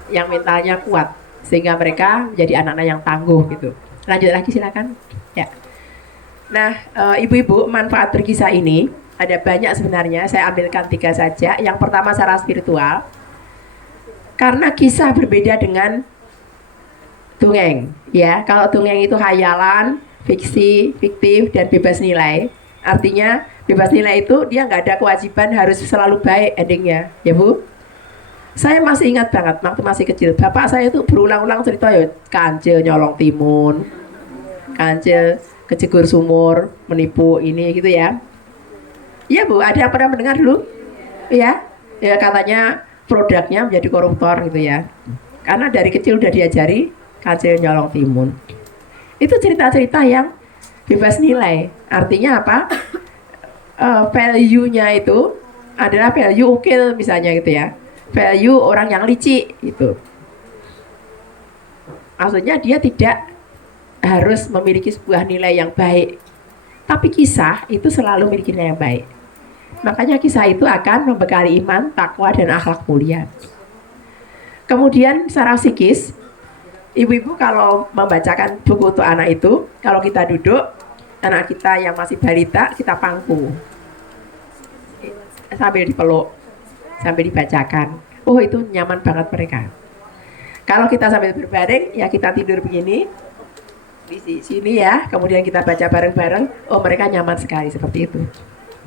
Yang mentalnya kuat, sehingga mereka menjadi anak-anak yang tangguh gitu. Lanjut lagi silakan. Ya. Nah, ibu-ibu, manfaat berkisah ini ada banyak sebenarnya, saya ambilkan 3 saja. Yang pertama secara spiritual, karena kisah berbeda dengan dongeng ya. Kalau dongeng itu hayalan, fiksi, fiktif, dan bebas nilai. Artinya bebas nilai itu dia nggak ada kewajiban harus selalu baik endingnya ya Bu. Saya masih ingat banget waktu masih kecil, bapak saya itu berulang-ulang cerita ya, kancil nyolong timun, kancil kejegur sumur, menipu ini gitu ya. Iya Bu, ada yang pernah mendengar dulu? Ya, ya katanya produknya menjadi koruptor gitu ya. Karena dari kecil udah diajari kancil nyolong timun. Itu cerita-cerita yang bebas nilai. Artinya apa? Value-nya itu adalah value ukil misalnya gitu ya. Value orang yang licik gitu. Maksudnya dia tidak harus memiliki sebuah nilai yang baik. Tapi kisah itu selalu memiliki nilai yang baik. Makanya kisah itu akan membekali iman, takwa, dan akhlak mulia. Kemudian secara psikis, ibu-ibu kalau membacakan buku untuk anak itu, kalau kita duduk, anak kita yang masih balita, kita pangku sambil dipeluk, sambil dibacakan. Oh, itu nyaman banget mereka. Kalau kita sambil berbaring, ya kita tidur begini di sini ya, kemudian kita baca bareng-bareng. Oh, mereka nyaman sekali seperti itu.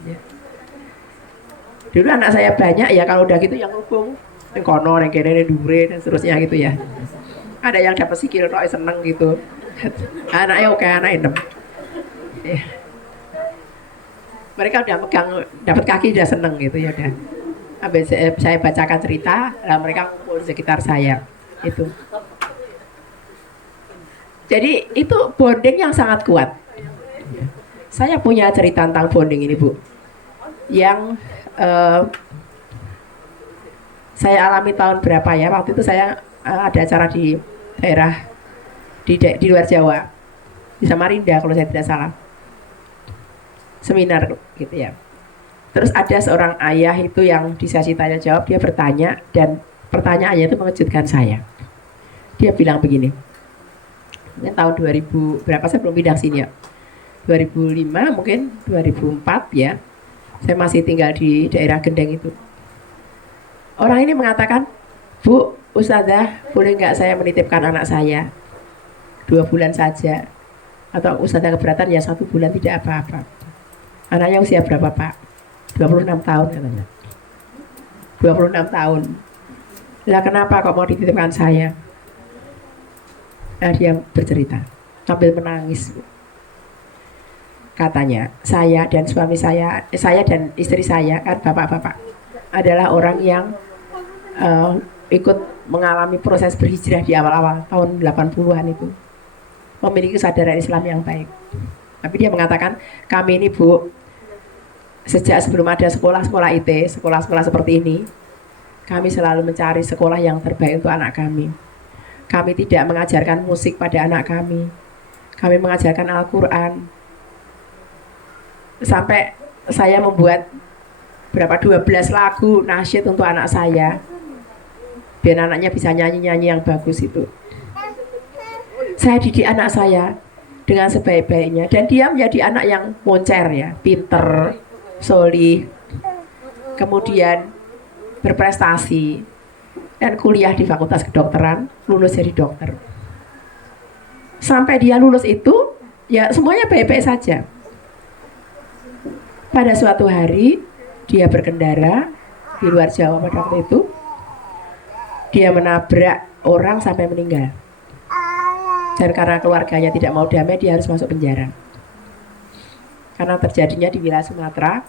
Ya. Dulu anak saya banyak ya, kalau udah gitu yang ngubung yang kono, yang kene, yang dure, dan seterusnya gitu ya. Ada yang dapat sikil, kok seneng gitu. Anaknya oke, anaknya 6. Ya. Mereka udah pegang, dapat kaki udah seneng gitu ya udah. Habis saya bacakan cerita, lah mereka kumpul di sekitar saya. Itu. Jadi itu bonding yang sangat kuat. Saya punya cerita tentang bonding ini Bu, yang saya alami tahun berapa ya, waktu itu saya ada acara di daerah di luar Jawa, di Samarinda kalau saya tidak salah, seminar gitu ya. Terus ada seorang ayah itu yang di sesi tanya jawab, dia bertanya dan pertanyaannya itu mengejutkan saya. Dia bilang begini, ini tahun 2000 berapa, saya belum pindah sini ya, 2005 mungkin 2004 ya, saya masih tinggal di daerah Gendeng itu. Orang ini mengatakan, Bu, Ustazah, boleh nggak saya menitipkan anak saya 2 bulan saja? Atau Ustazah keberatan? Ya 1 bulan tidak apa-apa. Anaknya usia berapa Pak? 26 tahun katanya. 26 tahun. Lah kenapa kok mau dititipkan saya? Nah, dia bercerita sambil menangis. Katanya, saya dan suami saya dan istri saya, kan bapak-bapak, adalah orang yang ikut mengalami proses berhijrah di awal-awal tahun 80-an itu. Memiliki kesadaran Islam yang baik. Tapi dia mengatakan, kami ini Bu, sejak sebelum ada sekolah-sekolah IT, sekolah-sekolah seperti ini, kami selalu mencari sekolah yang terbaik untuk anak kami. Kami tidak mengajarkan musik pada anak kami. Kami mengajarkan Al-Quran. Sampai saya membuat 12 lagu nasyid untuk anak saya, biar anaknya bisa nyanyi-nyanyi yang bagus itu. Saya didik anak saya dengan sebaik-baiknya dan dia menjadi anak yang moncer ya, pinter, solih, kemudian berprestasi dan kuliah di Fakultas Kedokteran, lulus jadi dokter. Sampai dia lulus itu ya semuanya baik-baik saja. Pada suatu hari dia berkendara di luar Jawa pada waktu itu, dia menabrak orang sampai meninggal. Dan karena keluarganya tidak mau damai, dia harus masuk penjara. Karena terjadinya di wilayah Sumatera.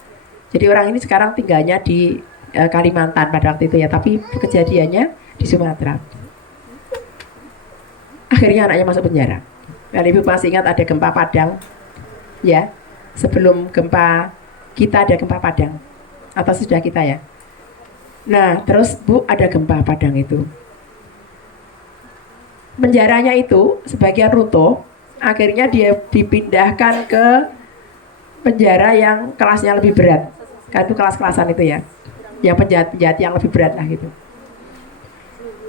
Jadi orang ini sekarang tinggalnya di Kalimantan pada waktu itu ya, tapi kejadiannya di Sumatera. Akhirnya anaknya masuk penjara. Dan ibu masih ingat ada gempa Padang, ya. Sebelum gempa kita ada gempa Padang, atau sudah kita ya. Nah, terus Bu ada gempa Padang itu. Penjaranya itu sebagian runtuh, akhirnya dia dipindahkan ke penjara yang kelasnya lebih berat. Kan itu kelas-kelasan itu ya, yang penjahat-penjahat yang lebih berat lah gitu.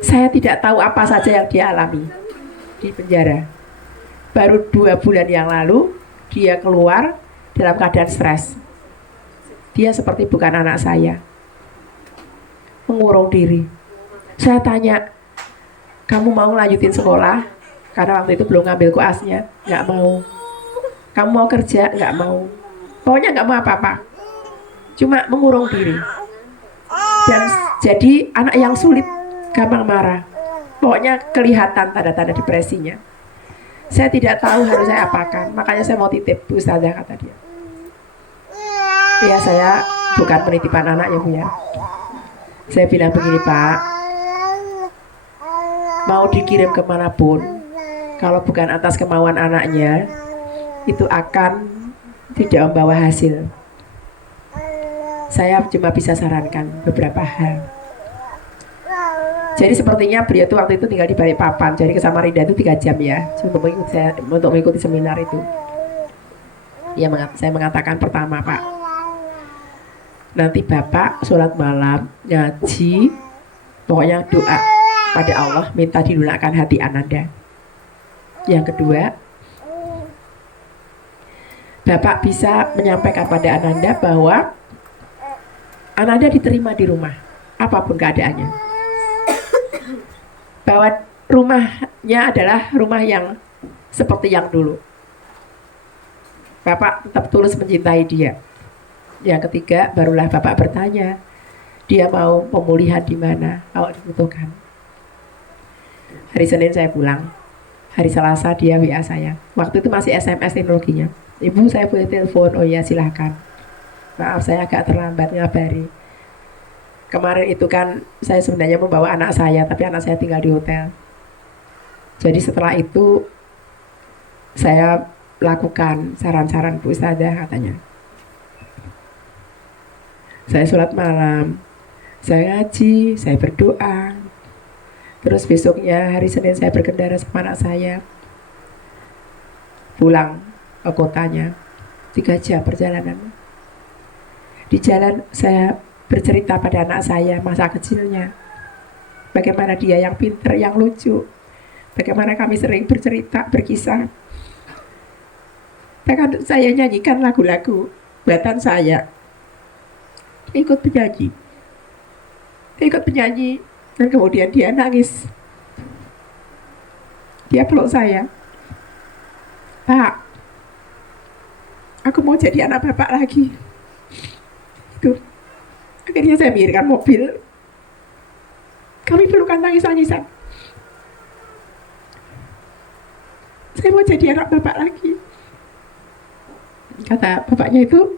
Saya tidak tahu apa saja yang dia alami di penjara. Baru 2 bulan yang lalu dia keluar dalam keadaan stres. Dia seperti bukan anak saya, mengurung diri. Saya tanya, kamu mau lanjutin sekolah? Karena waktu itu belum ngambil koasnya. Nggak mau. Kamu mau kerja? Nggak mau. Pokoknya nggak mau apa-apa, cuma mengurung diri. Dan jadi anak yang sulit, gampang marah. Pokoknya kelihatan tanda-tanda depresinya. Saya tidak tahu harus saya apakan, makanya saya mau titip Bu Ustazah, kata dia. Ya, saya bukan penitipan anak ya Bu ya. Saya bilang begini, Pak, mau dikirim kemanapun, kalau bukan atas kemauan anaknya, itu akan tidak membawa hasil. Saya cuma bisa sarankan beberapa hal. Jadi sepertinya beliau itu waktu itu tinggal di Balikpapan, jadi ke Samarinda itu 3 jam ya untuk mengikuti seminar itu. Ya, saya mengatakan pertama, Pak, nanti Bapak sholat malam, ngaji, pokoknya doa pada Allah, minta dilunakkan hati Ananda. Yang kedua, Bapak bisa menyampaikan pada Ananda bahwa Ananda diterima di rumah, apapun keadaannya. Bahwa rumahnya adalah rumah yang seperti yang dulu. Bapak tetap tulus mencintai dia. Yang ketiga, barulah Bapak bertanya, dia mau pemulihan di mana kalau dibutuhkan. Hari Senin saya pulang, hari Selasa dia WA saya. Waktu itu masih SMS teknologinya. Ibu, saya boleh telepon? Oh iya, silahkan. Maaf, saya agak terlambat ngabari. Kemarin itu kan saya sebenarnya membawa anak saya, tapi anak saya tinggal di hotel. Jadi setelah itu saya lakukan saran-saran Bu Ustazah, katanya. Saya sholat malam, saya ngaji, saya berdoa. Terus besoknya hari Senin saya berkendara sama anak saya pulang ke kotanya, 3 jam perjalanan. Di jalan saya bercerita pada anak saya masa kecilnya, bagaimana dia yang pintar, yang lucu, bagaimana kami sering bercerita, berkisah. Bahkan saya nyanyikan lagu-lagu buatan saya. Dia ikut penyanyi, dan kemudian dia nangis. Dia peluk saya, Pak, aku mau jadi anak Bapak lagi. Itu akhirnya saya mikirkan mobil, kami pelukan tangis-tangisan. Saya mau jadi anak Bapak lagi. Kata bapaknya, itu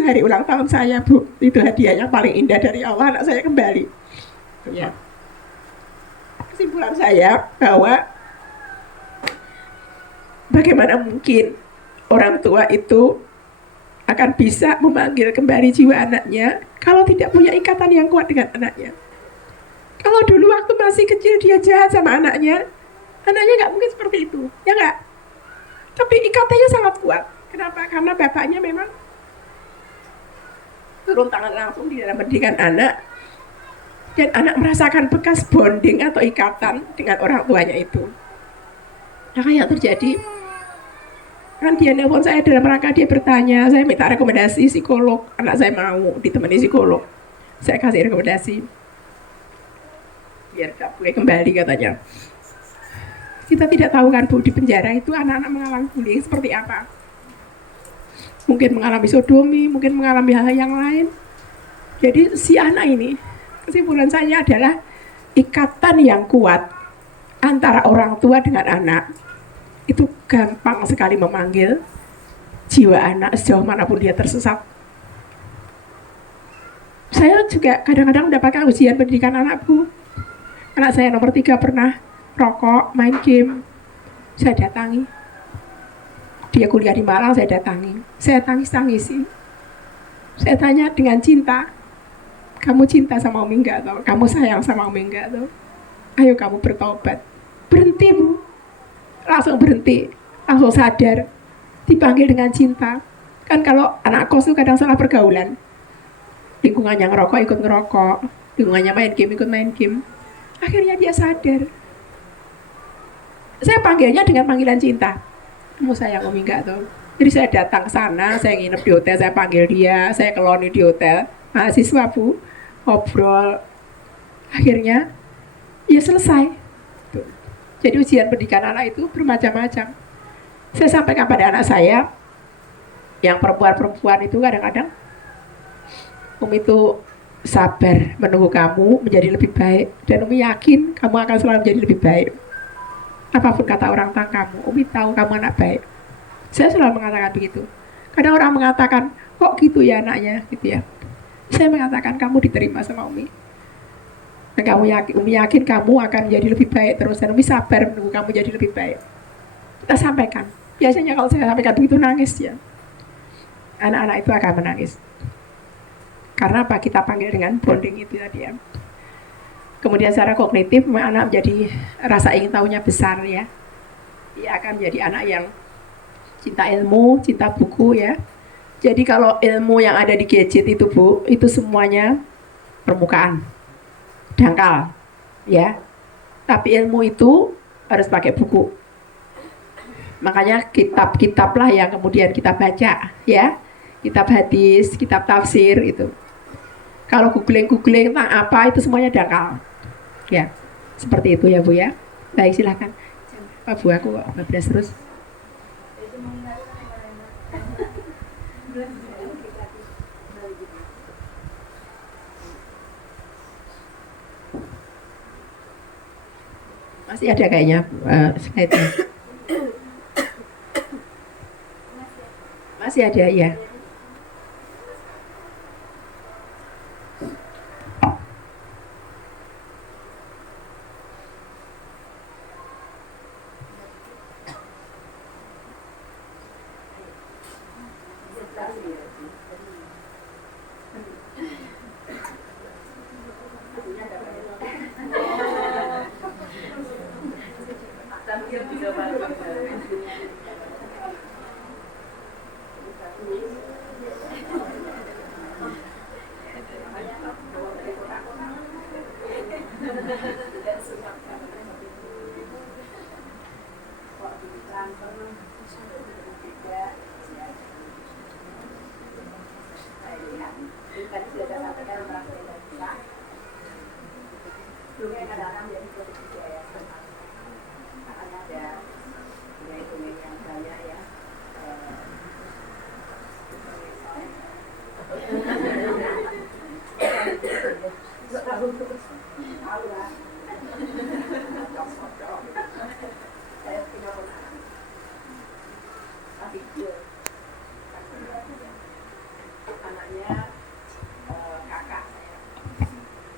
hari ulang tahun saya, Bu. Itu hadiah yang paling indah dari Allah, anak saya kembali. Ya. Kesimpulan saya bahwa bagaimana mungkin orang tua itu akan bisa memanggil kembali jiwa anaknya kalau tidak punya ikatan yang kuat dengan anaknya. Kalau dulu waktu masih kecil dia jahat sama anaknya nggak mungkin seperti itu, ya nggak? Tapi ikatannya sangat kuat. Kenapa? Karena bapaknya memang turun tangan langsung di dalam pendidikan anak, dan anak merasakan bekas bonding atau ikatan dengan orang tuanya itu. Maka yang terjadi, kan dia nelpon saya dalam rangka dia bertanya, saya minta rekomendasi psikolog, anak saya mau ditemani psikolog. Saya kasih rekomendasi, biar gak boleh kembali katanya. Kita tidak tahu kan Bu, di penjara itu anak-anak mengalami bullying seperti apa. Mungkin mengalami sodomi, mungkin mengalami hal yang lain. Jadi si anak ini, kesimpulan saya adalah ikatan yang kuat antara orang tua dengan anak itu gampang sekali memanggil jiwa anak sejauh manapun dia tersesat. Saya juga kadang-kadang mendapatkan ujian pendidikan anakku. Anak saya nomor 3 pernah rokok, main game. Saya datangi. Dia kuliah di Malang, saya datangi. Saya tangis-tangisi. Saya tanya dengan cinta, kamu cinta sama Umi enggak? Atau kamu sayang sama Umi enggak? Atau ayo kamu bertobat. Berhenti Bu, langsung berhenti, langsung sadar, dipanggil dengan cinta. Kan kalau anak kos itu kadang salah pergaulan, lingkungannya ngerokok ikut ngerokok, lingkungannya main game ikut main game. Akhirnya dia sadar. Saya panggilnya dengan panggilan cinta, kamu sayang Umi enggak tuh? Jadi saya datang ke sana, saya nginep di hotel, saya panggil dia, saya keloni di hotel, mahasiswa Bu, ngobrol. Akhirnya ya selesai. Tuh. Jadi ujian pendidikan anak itu bermacam-macam. Saya sampaikan pada anak saya, yang perempuan-perempuan itu kadang-kadang, Umi itu sabar menunggu kamu menjadi lebih baik, dan Umi yakin kamu akan selalu menjadi lebih baik. Apapun kata orang tentang kamu, Umi tahu kamu anak baik. Saya selalu mengatakan begitu. Kadang orang mengatakan, kok gitu ya anaknya, gitu ya. Saya mengatakan kamu diterima sama Umi. Dan kamu yakin, Umi yakin kamu akan menjadi lebih baik terus, dan Umi sabar menunggu kamu jadi lebih baik. Kita sampaikan. Biasanya kalau saya sampaikan begitu nangis ya. Anak-anak itu akan menangis. Karena apa? Kita panggil dengan bonding itu tadi ya. Kemudian secara kognitif, anak menjadi rasa ingin tahunya besar ya. Dia akan menjadi anak yang cinta ilmu, cinta buku ya. Jadi kalau ilmu yang ada di gadget itu Bu, itu semuanya permukaan, dangkal ya. Tapi ilmu itu harus pakai buku. Makanya kitab-kitab lah yang kemudian kita baca ya. Kitab hadis, kitab tafsir itu. Kalau googling tentang apa itu semuanya dangkal. Ya, seperti itu ya Bu ya. Baik silahkan. Pak Bu, aku bablas terus. Masih ada kayaknya slide-nya. Masih ada ya.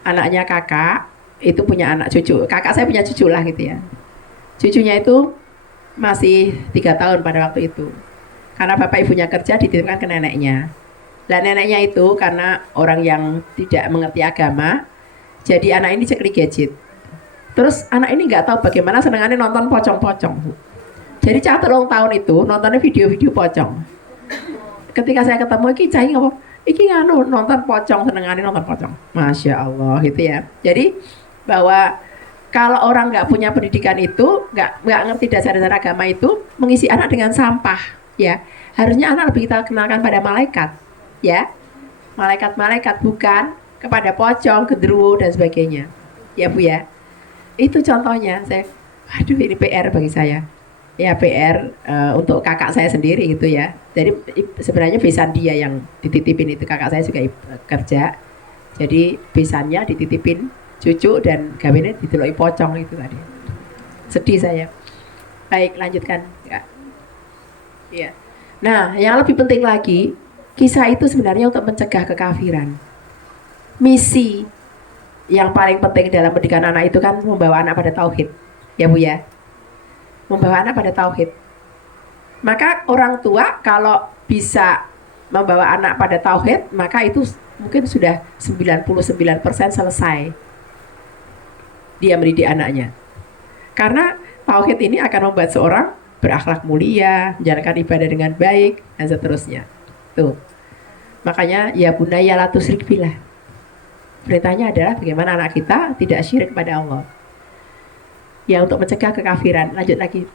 Anaknya kakak itu punya anak cucu. Kakak saya punya cucu lah gitu ya. Cucunya itu masih 3 tahun pada waktu itu. Karena bapak ibunya kerja dititipkan ke neneknya. Dan neneknya itu karena orang yang tidak mengerti agama, jadi anak ini ceklik gadget. Terus anak ini nggak tahu bagaimana senengannya nonton pocong-pocong. Jadi cah 3 tahun itu nontonnya video-video pocong. Ketika saya ketemu iki cah ngomong, iki nganu nonton pocong, senengannya nonton pocong. Masya Allah gitu ya. Jadi bahwa kalau orang nggak punya pendidikan itu, nggak ngerti dasar-dasar agama itu, mengisi anak dengan sampah, ya. Harusnya anak lebih kita kenalkan pada malaikat, ya. Malaikat-malaikat, bukan kepada pocong, genderuwo dan sebagainya, ya Bu ya. Itu contohnya. Aduh, ini PR bagi saya. Ya PR untuk kakak saya sendiri gitu ya. Jadi sebenarnya besan dia yang dititipin itu, kakak saya juga kerja. Jadi besannya dititipin cucu dan gawinnya dideloi pocong itu tadi. Sedih saya. Baik, lanjutkan. Ya. Iya. Nah, yang lebih penting lagi, kisah itu sebenarnya untuk mencegah kekafiran. Misi yang paling penting dalam pendidikan anak itu kan membawa anak pada tauhid. Ya Bu ya. Membawa anak pada tauhid. Maka orang tua kalau bisa membawa anak pada tauhid, maka itu mungkin sudah 99% selesai dia mendidik anaknya. Karena tauhid ini akan membuat seorang berakhlak mulia, menjalankan ibadah dengan baik dan seterusnya. Tuh. Makanya ya bunayya la tusyrik billah. Perintahnya adalah bagaimana anak kita tidak syirik kepada Allah. Ya untuk mencegah kekafiran. Lanjut lagi.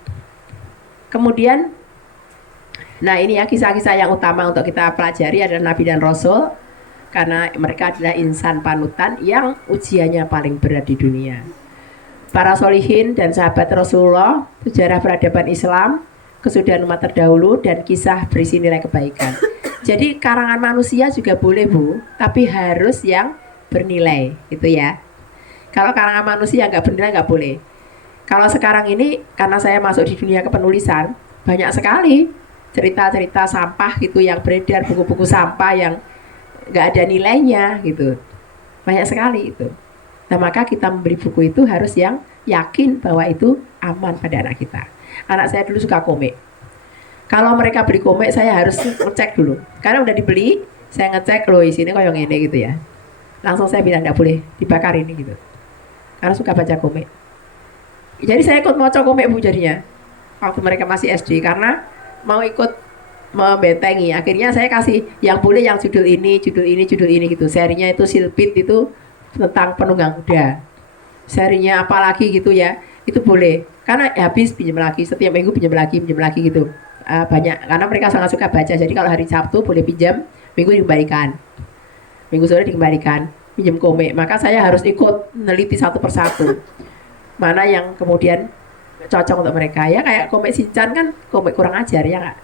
Kemudian, nah ini ya kisah-kisah yang utama untuk kita pelajari adalah Nabi dan Rasul. Karena mereka adalah insan panutan yang ujiannya paling berat di dunia. Para solihin dan sahabat Rasulullah, sejarah peradaban Islam, kesudahan umat terdahulu, dan kisah berisi nilai kebaikan. Jadi karangan manusia juga boleh Bu, tapi harus yang bernilai, gitu ya. Kalau karangan manusia nggak bernilai nggak boleh. Kalau sekarang ini karena saya masuk di dunia kepenulisan, banyak sekali cerita-cerita sampah gitu yang beredar, buku-buku sampah yang nggak ada nilainya gitu, banyak sekali itu. Nah maka kita membeli buku itu harus yang yakin bahwa itu aman pada anak kita. Anak saya dulu suka komik. Kalau mereka beli komik saya harus ngecek dulu, karena udah dibeli saya ngecek loh isinya kayak ini gitu ya. Langsung saya bilang tidak boleh dibakar ini gitu, karena suka baca komik. Jadi saya ikut mau komik Bu jadinya waktu mereka masih SD, karena mau ikut membentengi. Akhirnya saya kasih yang boleh yang judul ini, judul ini, judul ini gitu. Serinya itu Silpit itu tentang penunggang kuda. Serinya apalagi gitu ya, itu boleh. Karena habis pinjam lagi, setiap minggu pinjam lagi gitu. Banyak, karena mereka sangat suka baca. Jadi kalau hari Sabtu boleh pinjam, minggu dikembalikan. Minggu sore dikembalikan, pinjam komik. Maka saya harus ikut meneliti satu persatu. Mana yang kemudian cocok untuk mereka ya, kayak komik Shinchan kan komik kurang ajar ya Kak.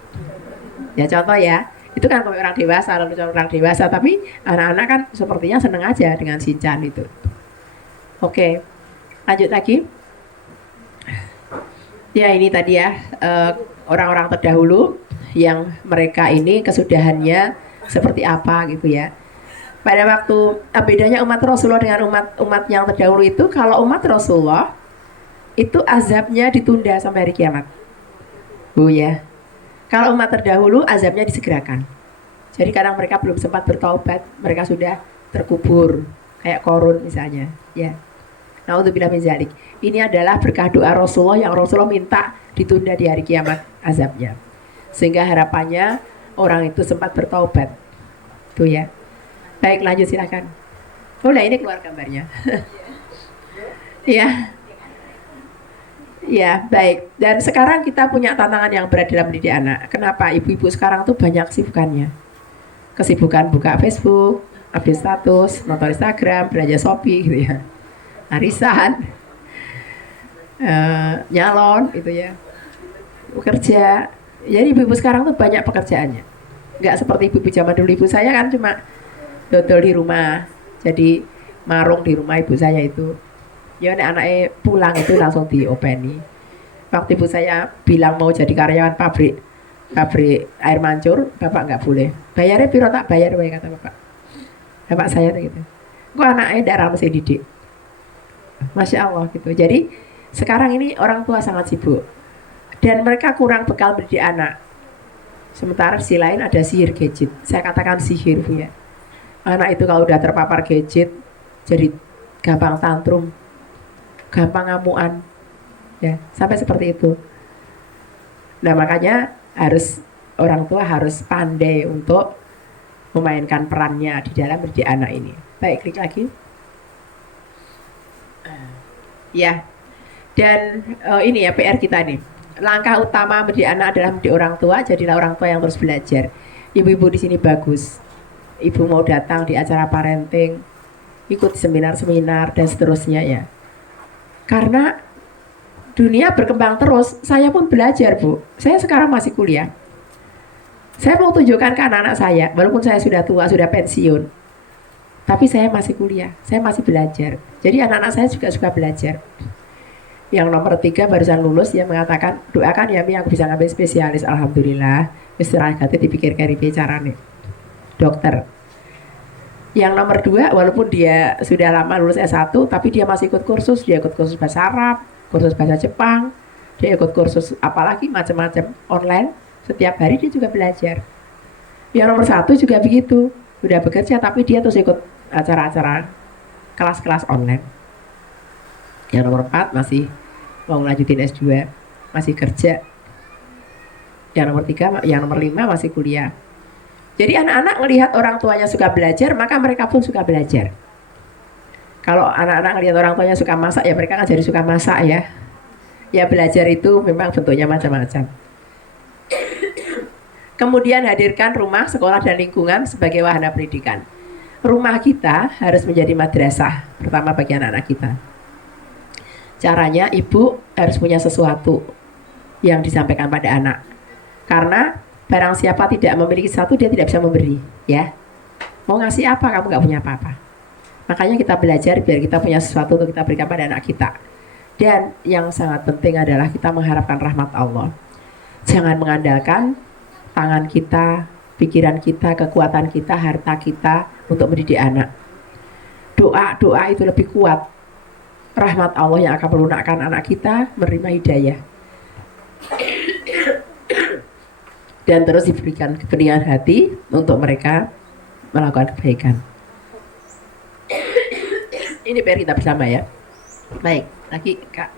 Ya contoh ya, itu kan komik orang dewasa, lalu orang dewasa, tapi anak-anak kan sepertinya seneng aja dengan Shinchan itu. Oke, lanjut lagi. Ya ini tadi ya, orang-orang terdahulu yang mereka ini kesudahannya seperti apa gitu ya. Pada waktu bedanya umat Rasulullah dengan umat yang terdahulu itu, kalau umat Rasulullah itu azabnya ditunda sampai hari kiamat. Bu ya. Kalau umat terdahulu azabnya disegerakan. Jadi kadang mereka belum sempat bertaubat, mereka sudah terkubur kayak Korun misalnya, ya. Naudzubillah min dzalik. Ini adalah berkah doa Rasulullah yang Rasulullah minta ditunda di hari kiamat azabnya. Sehingga harapannya orang itu sempat bertaubat. Tuh ya. Baik, lanjut silakan. Oh, nah ini keluar gambarnya. Ya. Ya, baik. Dan sekarang kita punya tantangan yang berat dalam mendidik anak. Kenapa? Ibu-ibu sekarang tuh banyak kesibukannya. Kesibukan buka Facebook, update status, nonton Instagram, belanja Shopee gitu ya. Arisan, nyalon gitu ya. Bekerja. Jadi ibu-ibu sekarang tuh banyak pekerjaannya. Nggak seperti ibu-ibu zaman dulu. Ibu saya kan cuma dodol di rumah. Jadi marung di rumah ibu saya itu. Ya anaknya pulang itu langsung diopeni. Waktu ibu saya bilang mau jadi karyawan pabrik air mancur, bapak nggak boleh. Bayarnya piro tak bayar, wae kata bapak. Bapak saya tuh gitu. Kok anaknya darah mesti didik. Masya Allah gitu. Jadi sekarang ini orang tua sangat sibuk dan mereka kurang bekal mendidik anak. Sementara di sisi lain ada sihir gadget. Saya katakan sihir Bu ya. Anak itu kalau udah terpapar gadget jadi gampang tantrum, gampang ngamuan, ya sampai seperti itu. Nah makanya orang tua harus pandai untuk memainkan perannya di dalam mendidik anak ini. Baik, klik lagi. Ya, dan ini ya PR kita nih. Langkah utama mendidik anak adalah mendidik orang tua. Jadilah orang tua yang terus belajar. Ibu-ibu di sini bagus. Ibu mau datang di acara parenting, ikut seminar-seminar dan seterusnya ya. Karena dunia berkembang terus, saya pun belajar Bu. Saya sekarang masih kuliah. Saya mau tunjukkan ke anak-anak saya, walaupun saya sudah tua, sudah pensiun, tapi saya masih kuliah, saya masih belajar. Jadi anak-anak saya juga suka belajar. Yang nomor 3 barusan lulus, dia mengatakan, doakan ya Mi aku bisa ngambil spesialis. Alhamdulillah, istirahat dipikir kari bicara nih, dokter. Yang nomor 2, walaupun dia sudah lama lulus S1, tapi dia masih ikut kursus. Dia ikut kursus bahasa Arab, kursus bahasa Jepang, dia ikut kursus apalagi macam-macam online. Setiap hari dia juga belajar. Yang nomor 1 juga begitu, sudah bekerja tapi dia terus ikut acara-acara kelas-kelas online. Yang nomor 4 masih mau lanjutin S2, masih kerja. Yang nomor 3, yang nomor 5 masih kuliah. Jadi anak-anak melihat orang tuanya suka belajar, maka mereka pun suka belajar. Kalau anak-anak melihat orang tuanya suka masak, ya mereka kan jadi suka masak ya. Ya belajar itu memang bentuknya macam-macam. Kemudian hadirkan rumah, sekolah, dan lingkungan sebagai wahana pendidikan. Rumah kita harus menjadi madrasah, pertama bagi anak-anak kita. Caranya ibu harus punya sesuatu yang disampaikan pada anak. Karena barang siapa tidak memiliki sesuatu, dia tidak bisa memberi. Ya, mau ngasih apa, kamu gak punya apa-apa. Makanya kita belajar biar kita punya sesuatu untuk kita berikan pada anak kita. Dan yang sangat penting adalah kita mengharapkan rahmat Allah. Jangan mengandalkan tangan kita, pikiran kita, kekuatan kita, harta kita untuk mendidik anak. Doa itu lebih kuat. Rahmat Allah yang akan melunakkan anak kita menerima hidayah. Dan terus diberikan kebenaran hati untuk mereka melakukan kebaikan. Ini PR kita bersama ya. Baik, lagi Kak.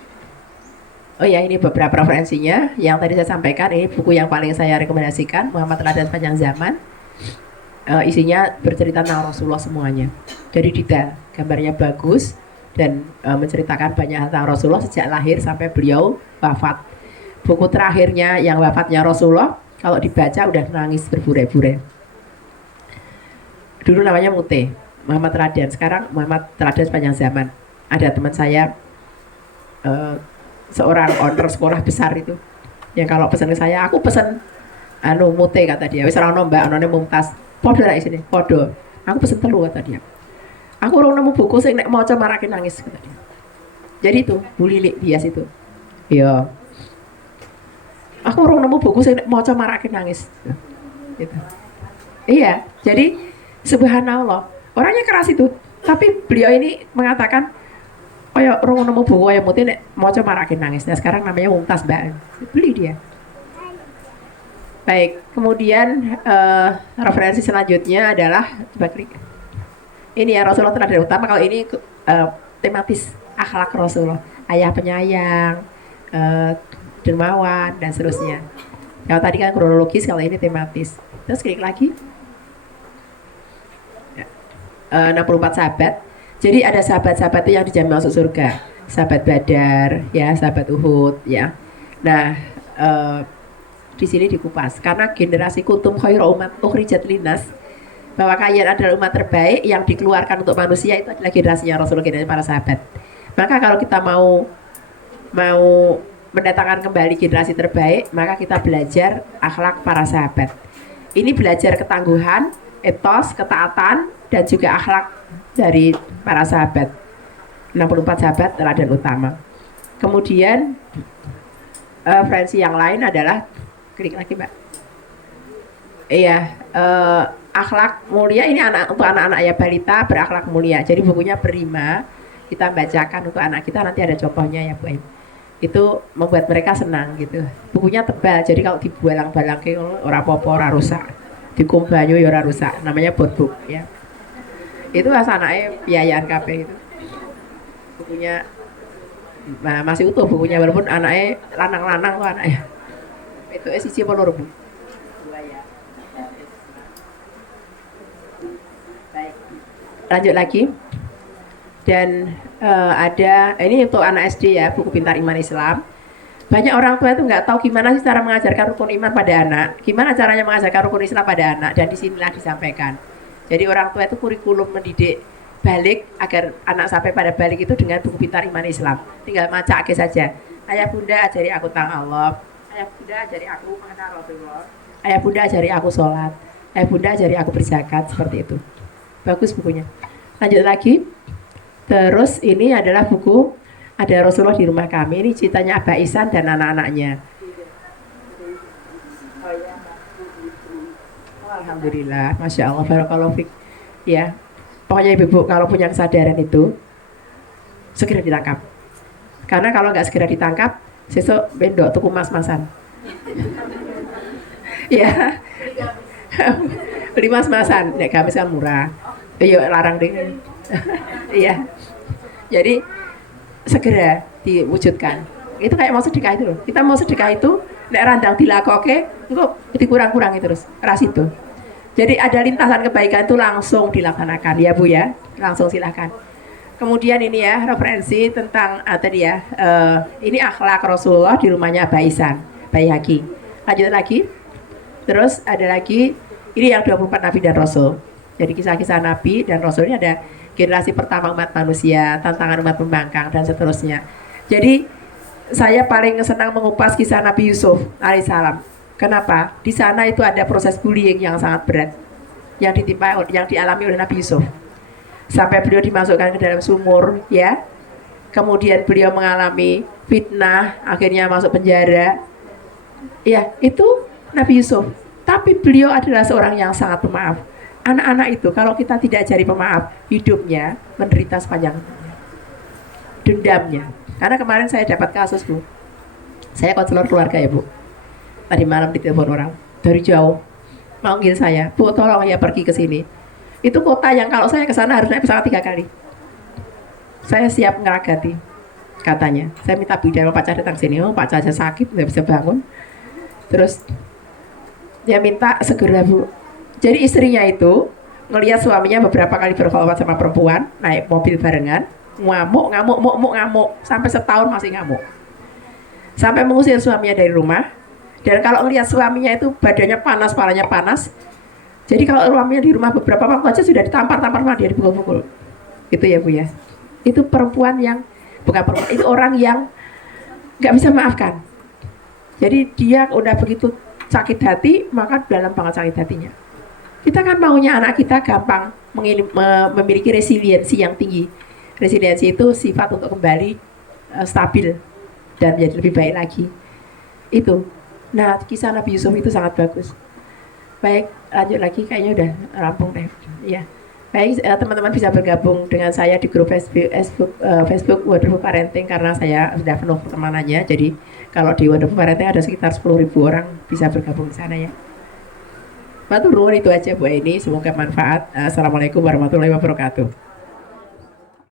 Oh ya, ini beberapa referensinya yang tadi saya sampaikan. Ini buku yang paling saya rekomendasikan, Muhammad Teladan Sepanjang Zaman. Isinya bercerita tentang Rasulullah semuanya. Jadi detail, gambarnya bagus dan menceritakan banyak hal tentang Rasulullah sejak lahir sampai beliau wafat. Buku terakhirnya yang wafatnya Rasulullah, kalau dibaca udah nangis berburai-burai. Dulu namanya Mute, Muhammad Teladan. Sekarang Muhammad Teladan Sepanjang Zaman. Ada teman saya seorang owner sekolah besar itu yang kalau pesan ke saya, aku pesan Mute kata dia, wis ora ono mbak, onone Mumtaz. Podo ra isine, podo. Aku pesen telu kata dia. Aku ora nemu buku sing nek maca marake nangis kata dia. Jadi itu Bu Lilik bias itu. Iya. Aku ora nemu buku sing nek maca marake nangis. Gitu. Iya, jadi subhanallah. Orangnya keras itu, tapi beliau ini mengatakan kayak orang nemu buku kayak Mute nek maca marake nangis. Nah, sekarang namanya Mumtaz Mbak. Beli dia. Baik, kemudian referensi selanjutnya adalah coba klik. Ini ya Rasulullah teladan utama. Kalau ini tematis akhlak Rasulullah, ayah penyayang, dermawan dan seterusnya. Kalau tadi kan kronologis, kalau ini tematis. Terus klik lagi. 64 sahabat. Jadi ada sahabat-sahabat itu yang dijamin masuk surga. Sahabat Badar, ya, sahabat Uhud, ya. Nah, di sini dikupas karena generasi kuntum khairu umat ukhrijat linnas, bahwa kalian adalah umat terbaik yang dikeluarkan untuk manusia, itu adalah generasinya Rasulullah, generasi para sahabat. Maka kalau kita mau mendatangkan kembali generasi terbaik, maka kita belajar akhlak para sahabat. Ini belajar ketangguhan, etos, ketaatan, dan juga akhlak dari para sahabat. 64 sahabat teladan utama. Kemudian referensi yang lain adalah, klik lagi Mbak. Iya, akhlak mulia ini untuk anak-anak ya, balita berakhlak mulia. Jadi bukunya berima, kita bacakan untuk anak kita, nanti ada contohnya ya Bu. Itu membuat mereka senang gitu. Bukunya tebal, jadi kalau dibalang-balang ke ora apa-apa, ora rusak. Dikumbanyu ya ora rusak. Namanya book ya. Itu anaknya biayaan KB itu. Bukunya masih utuh bukunya, walaupun anaknya lanang-lanang tuh anaknya. Itu sisi apa loro Bu? Dua ya. Baik. Lanjut lagi. Dan ada ini untuk anak SD ya, buku Pintar Iman Islam. Banyak orang tua itu nggak tahu gimana sih cara mengajarkan rukun iman pada anak, gimana caranya mengajarkan rukun Islam pada anak, dan disinilah disampaikan. Jadi orang tua itu kurikulum mendidik balik agar anak sampai pada balik itu dengan buku Pintar Iman Islam. Tinggal macake saja. Ayah bunda ajari aku tentang Allah. Ayah bunda ajari aku mengenal Rasulullah. Ayah bunda ajari aku sholat. Ayah bunda ajari aku berzakat, seperti itu. Bagus bukunya. Lanjut lagi. Terus ini adalah buku Ada Rasulullah di Rumah Kami. Ini ceritanya Abah Ihsan dan anak-anaknya. Alhamdulillah, Masya Allah, Barakallahu Fik. Ya, pokoknya ibu-ibu kalau punya kesadaran itu segera ditangkap. Karena kalau nggak segera ditangkap, sesuk bendok tuku mas-masan. Ya, beli mas-masan. Nek gamis kan murah. Iya larang deh. Iya. Jadi segera diwujudkan. Itu kayak mau sedekah itu loh. Kita mau sedekah itu nek randang dilakoke, engko dikurang-kurangi terus. Ras itu. Jadi ada lintasan kebaikan itu langsung dilaksanakan ya Bu ya. Langsung silahkan. Kemudian ini ya referensi tentang tadi ya ini akhlak Rasulullah di rumahnya Abah Ihsan, Baihaqi. Lanjut lagi. Terus ada lagi ini yang 24 Nabi dan Rasul. Jadi kisah-kisah Nabi dan Rasul ini ada generasi pertama umat manusia, tantangan umat pembangkang dan seterusnya. Jadi saya paling senang mengupas kisah Nabi Yusuf alaihissalam. Kenapa? Di sana itu ada proses bullying yang sangat berat yang dialami oleh Nabi Yusuf. Sampai beliau dimasukkan ke dalam sumur, ya. Kemudian beliau mengalami fitnah, akhirnya masuk penjara. Ya, itu Nabi Yusuf. Tapi beliau adalah seorang yang sangat pemaaf. Anak-anak itu kalau kita tidak ajari pemaaf, hidupnya menderita sepanjang dendamnya. Karena kemarin saya dapat kasus Bu, saya konselor keluarga ya Bu, tadi malam ditelepon orang dari jauh manggil saya, Bu tolong ya pergi ke sini. Itu kota yang kalau saya ke sana harus naik pesawat 3 kali. Saya siap ngeragati katanya. Saya minta bidan Pak Caca datang sini. Oh Pak Caca sakit nggak bisa bangun. Terus dia minta segera Bu. Jadi istrinya itu ngelihat suaminya beberapa kali berkhulwat sama perempuan, naik mobil barengan, ngamuk, sampai setahun masih ngamuk. Sampai mengusir suaminya dari rumah. Dan kalau ngelihat suaminya itu badannya panas, kepalanya panas. Jadi kalau suaminya di rumah beberapa waktu aja sudah ditampar-tampar sama dia, dipukul-pukul. Itu ya Bu ya. Itu perempuan yang bukan perempuan, itu orang yang nggak bisa maafkan. Jadi dia udah begitu sakit hati, maka dalam banget sakit hatinya. Kita kan maunya anak kita gampang memiliki resiliensi yang tinggi. Resiliensi itu sifat untuk kembali stabil dan menjadi lebih baik lagi. Itu. Nah, kisah Nabi Yusuf itu sangat bagus. Baik, lanjut lagi kayaknya udah rampung deh. Ya. Baik, teman-teman bisa bergabung dengan saya di grup Facebook Wonderful Parenting karena saya sudah penuh pertemanannya. Jadi kalau di Wonderful Parenting ada sekitar 10.000 orang bisa bergabung di sana ya. Matur nuwun itu aja Bu ini, semoga manfaat. Assalamualaikum warahmatullahi wabarakatuh.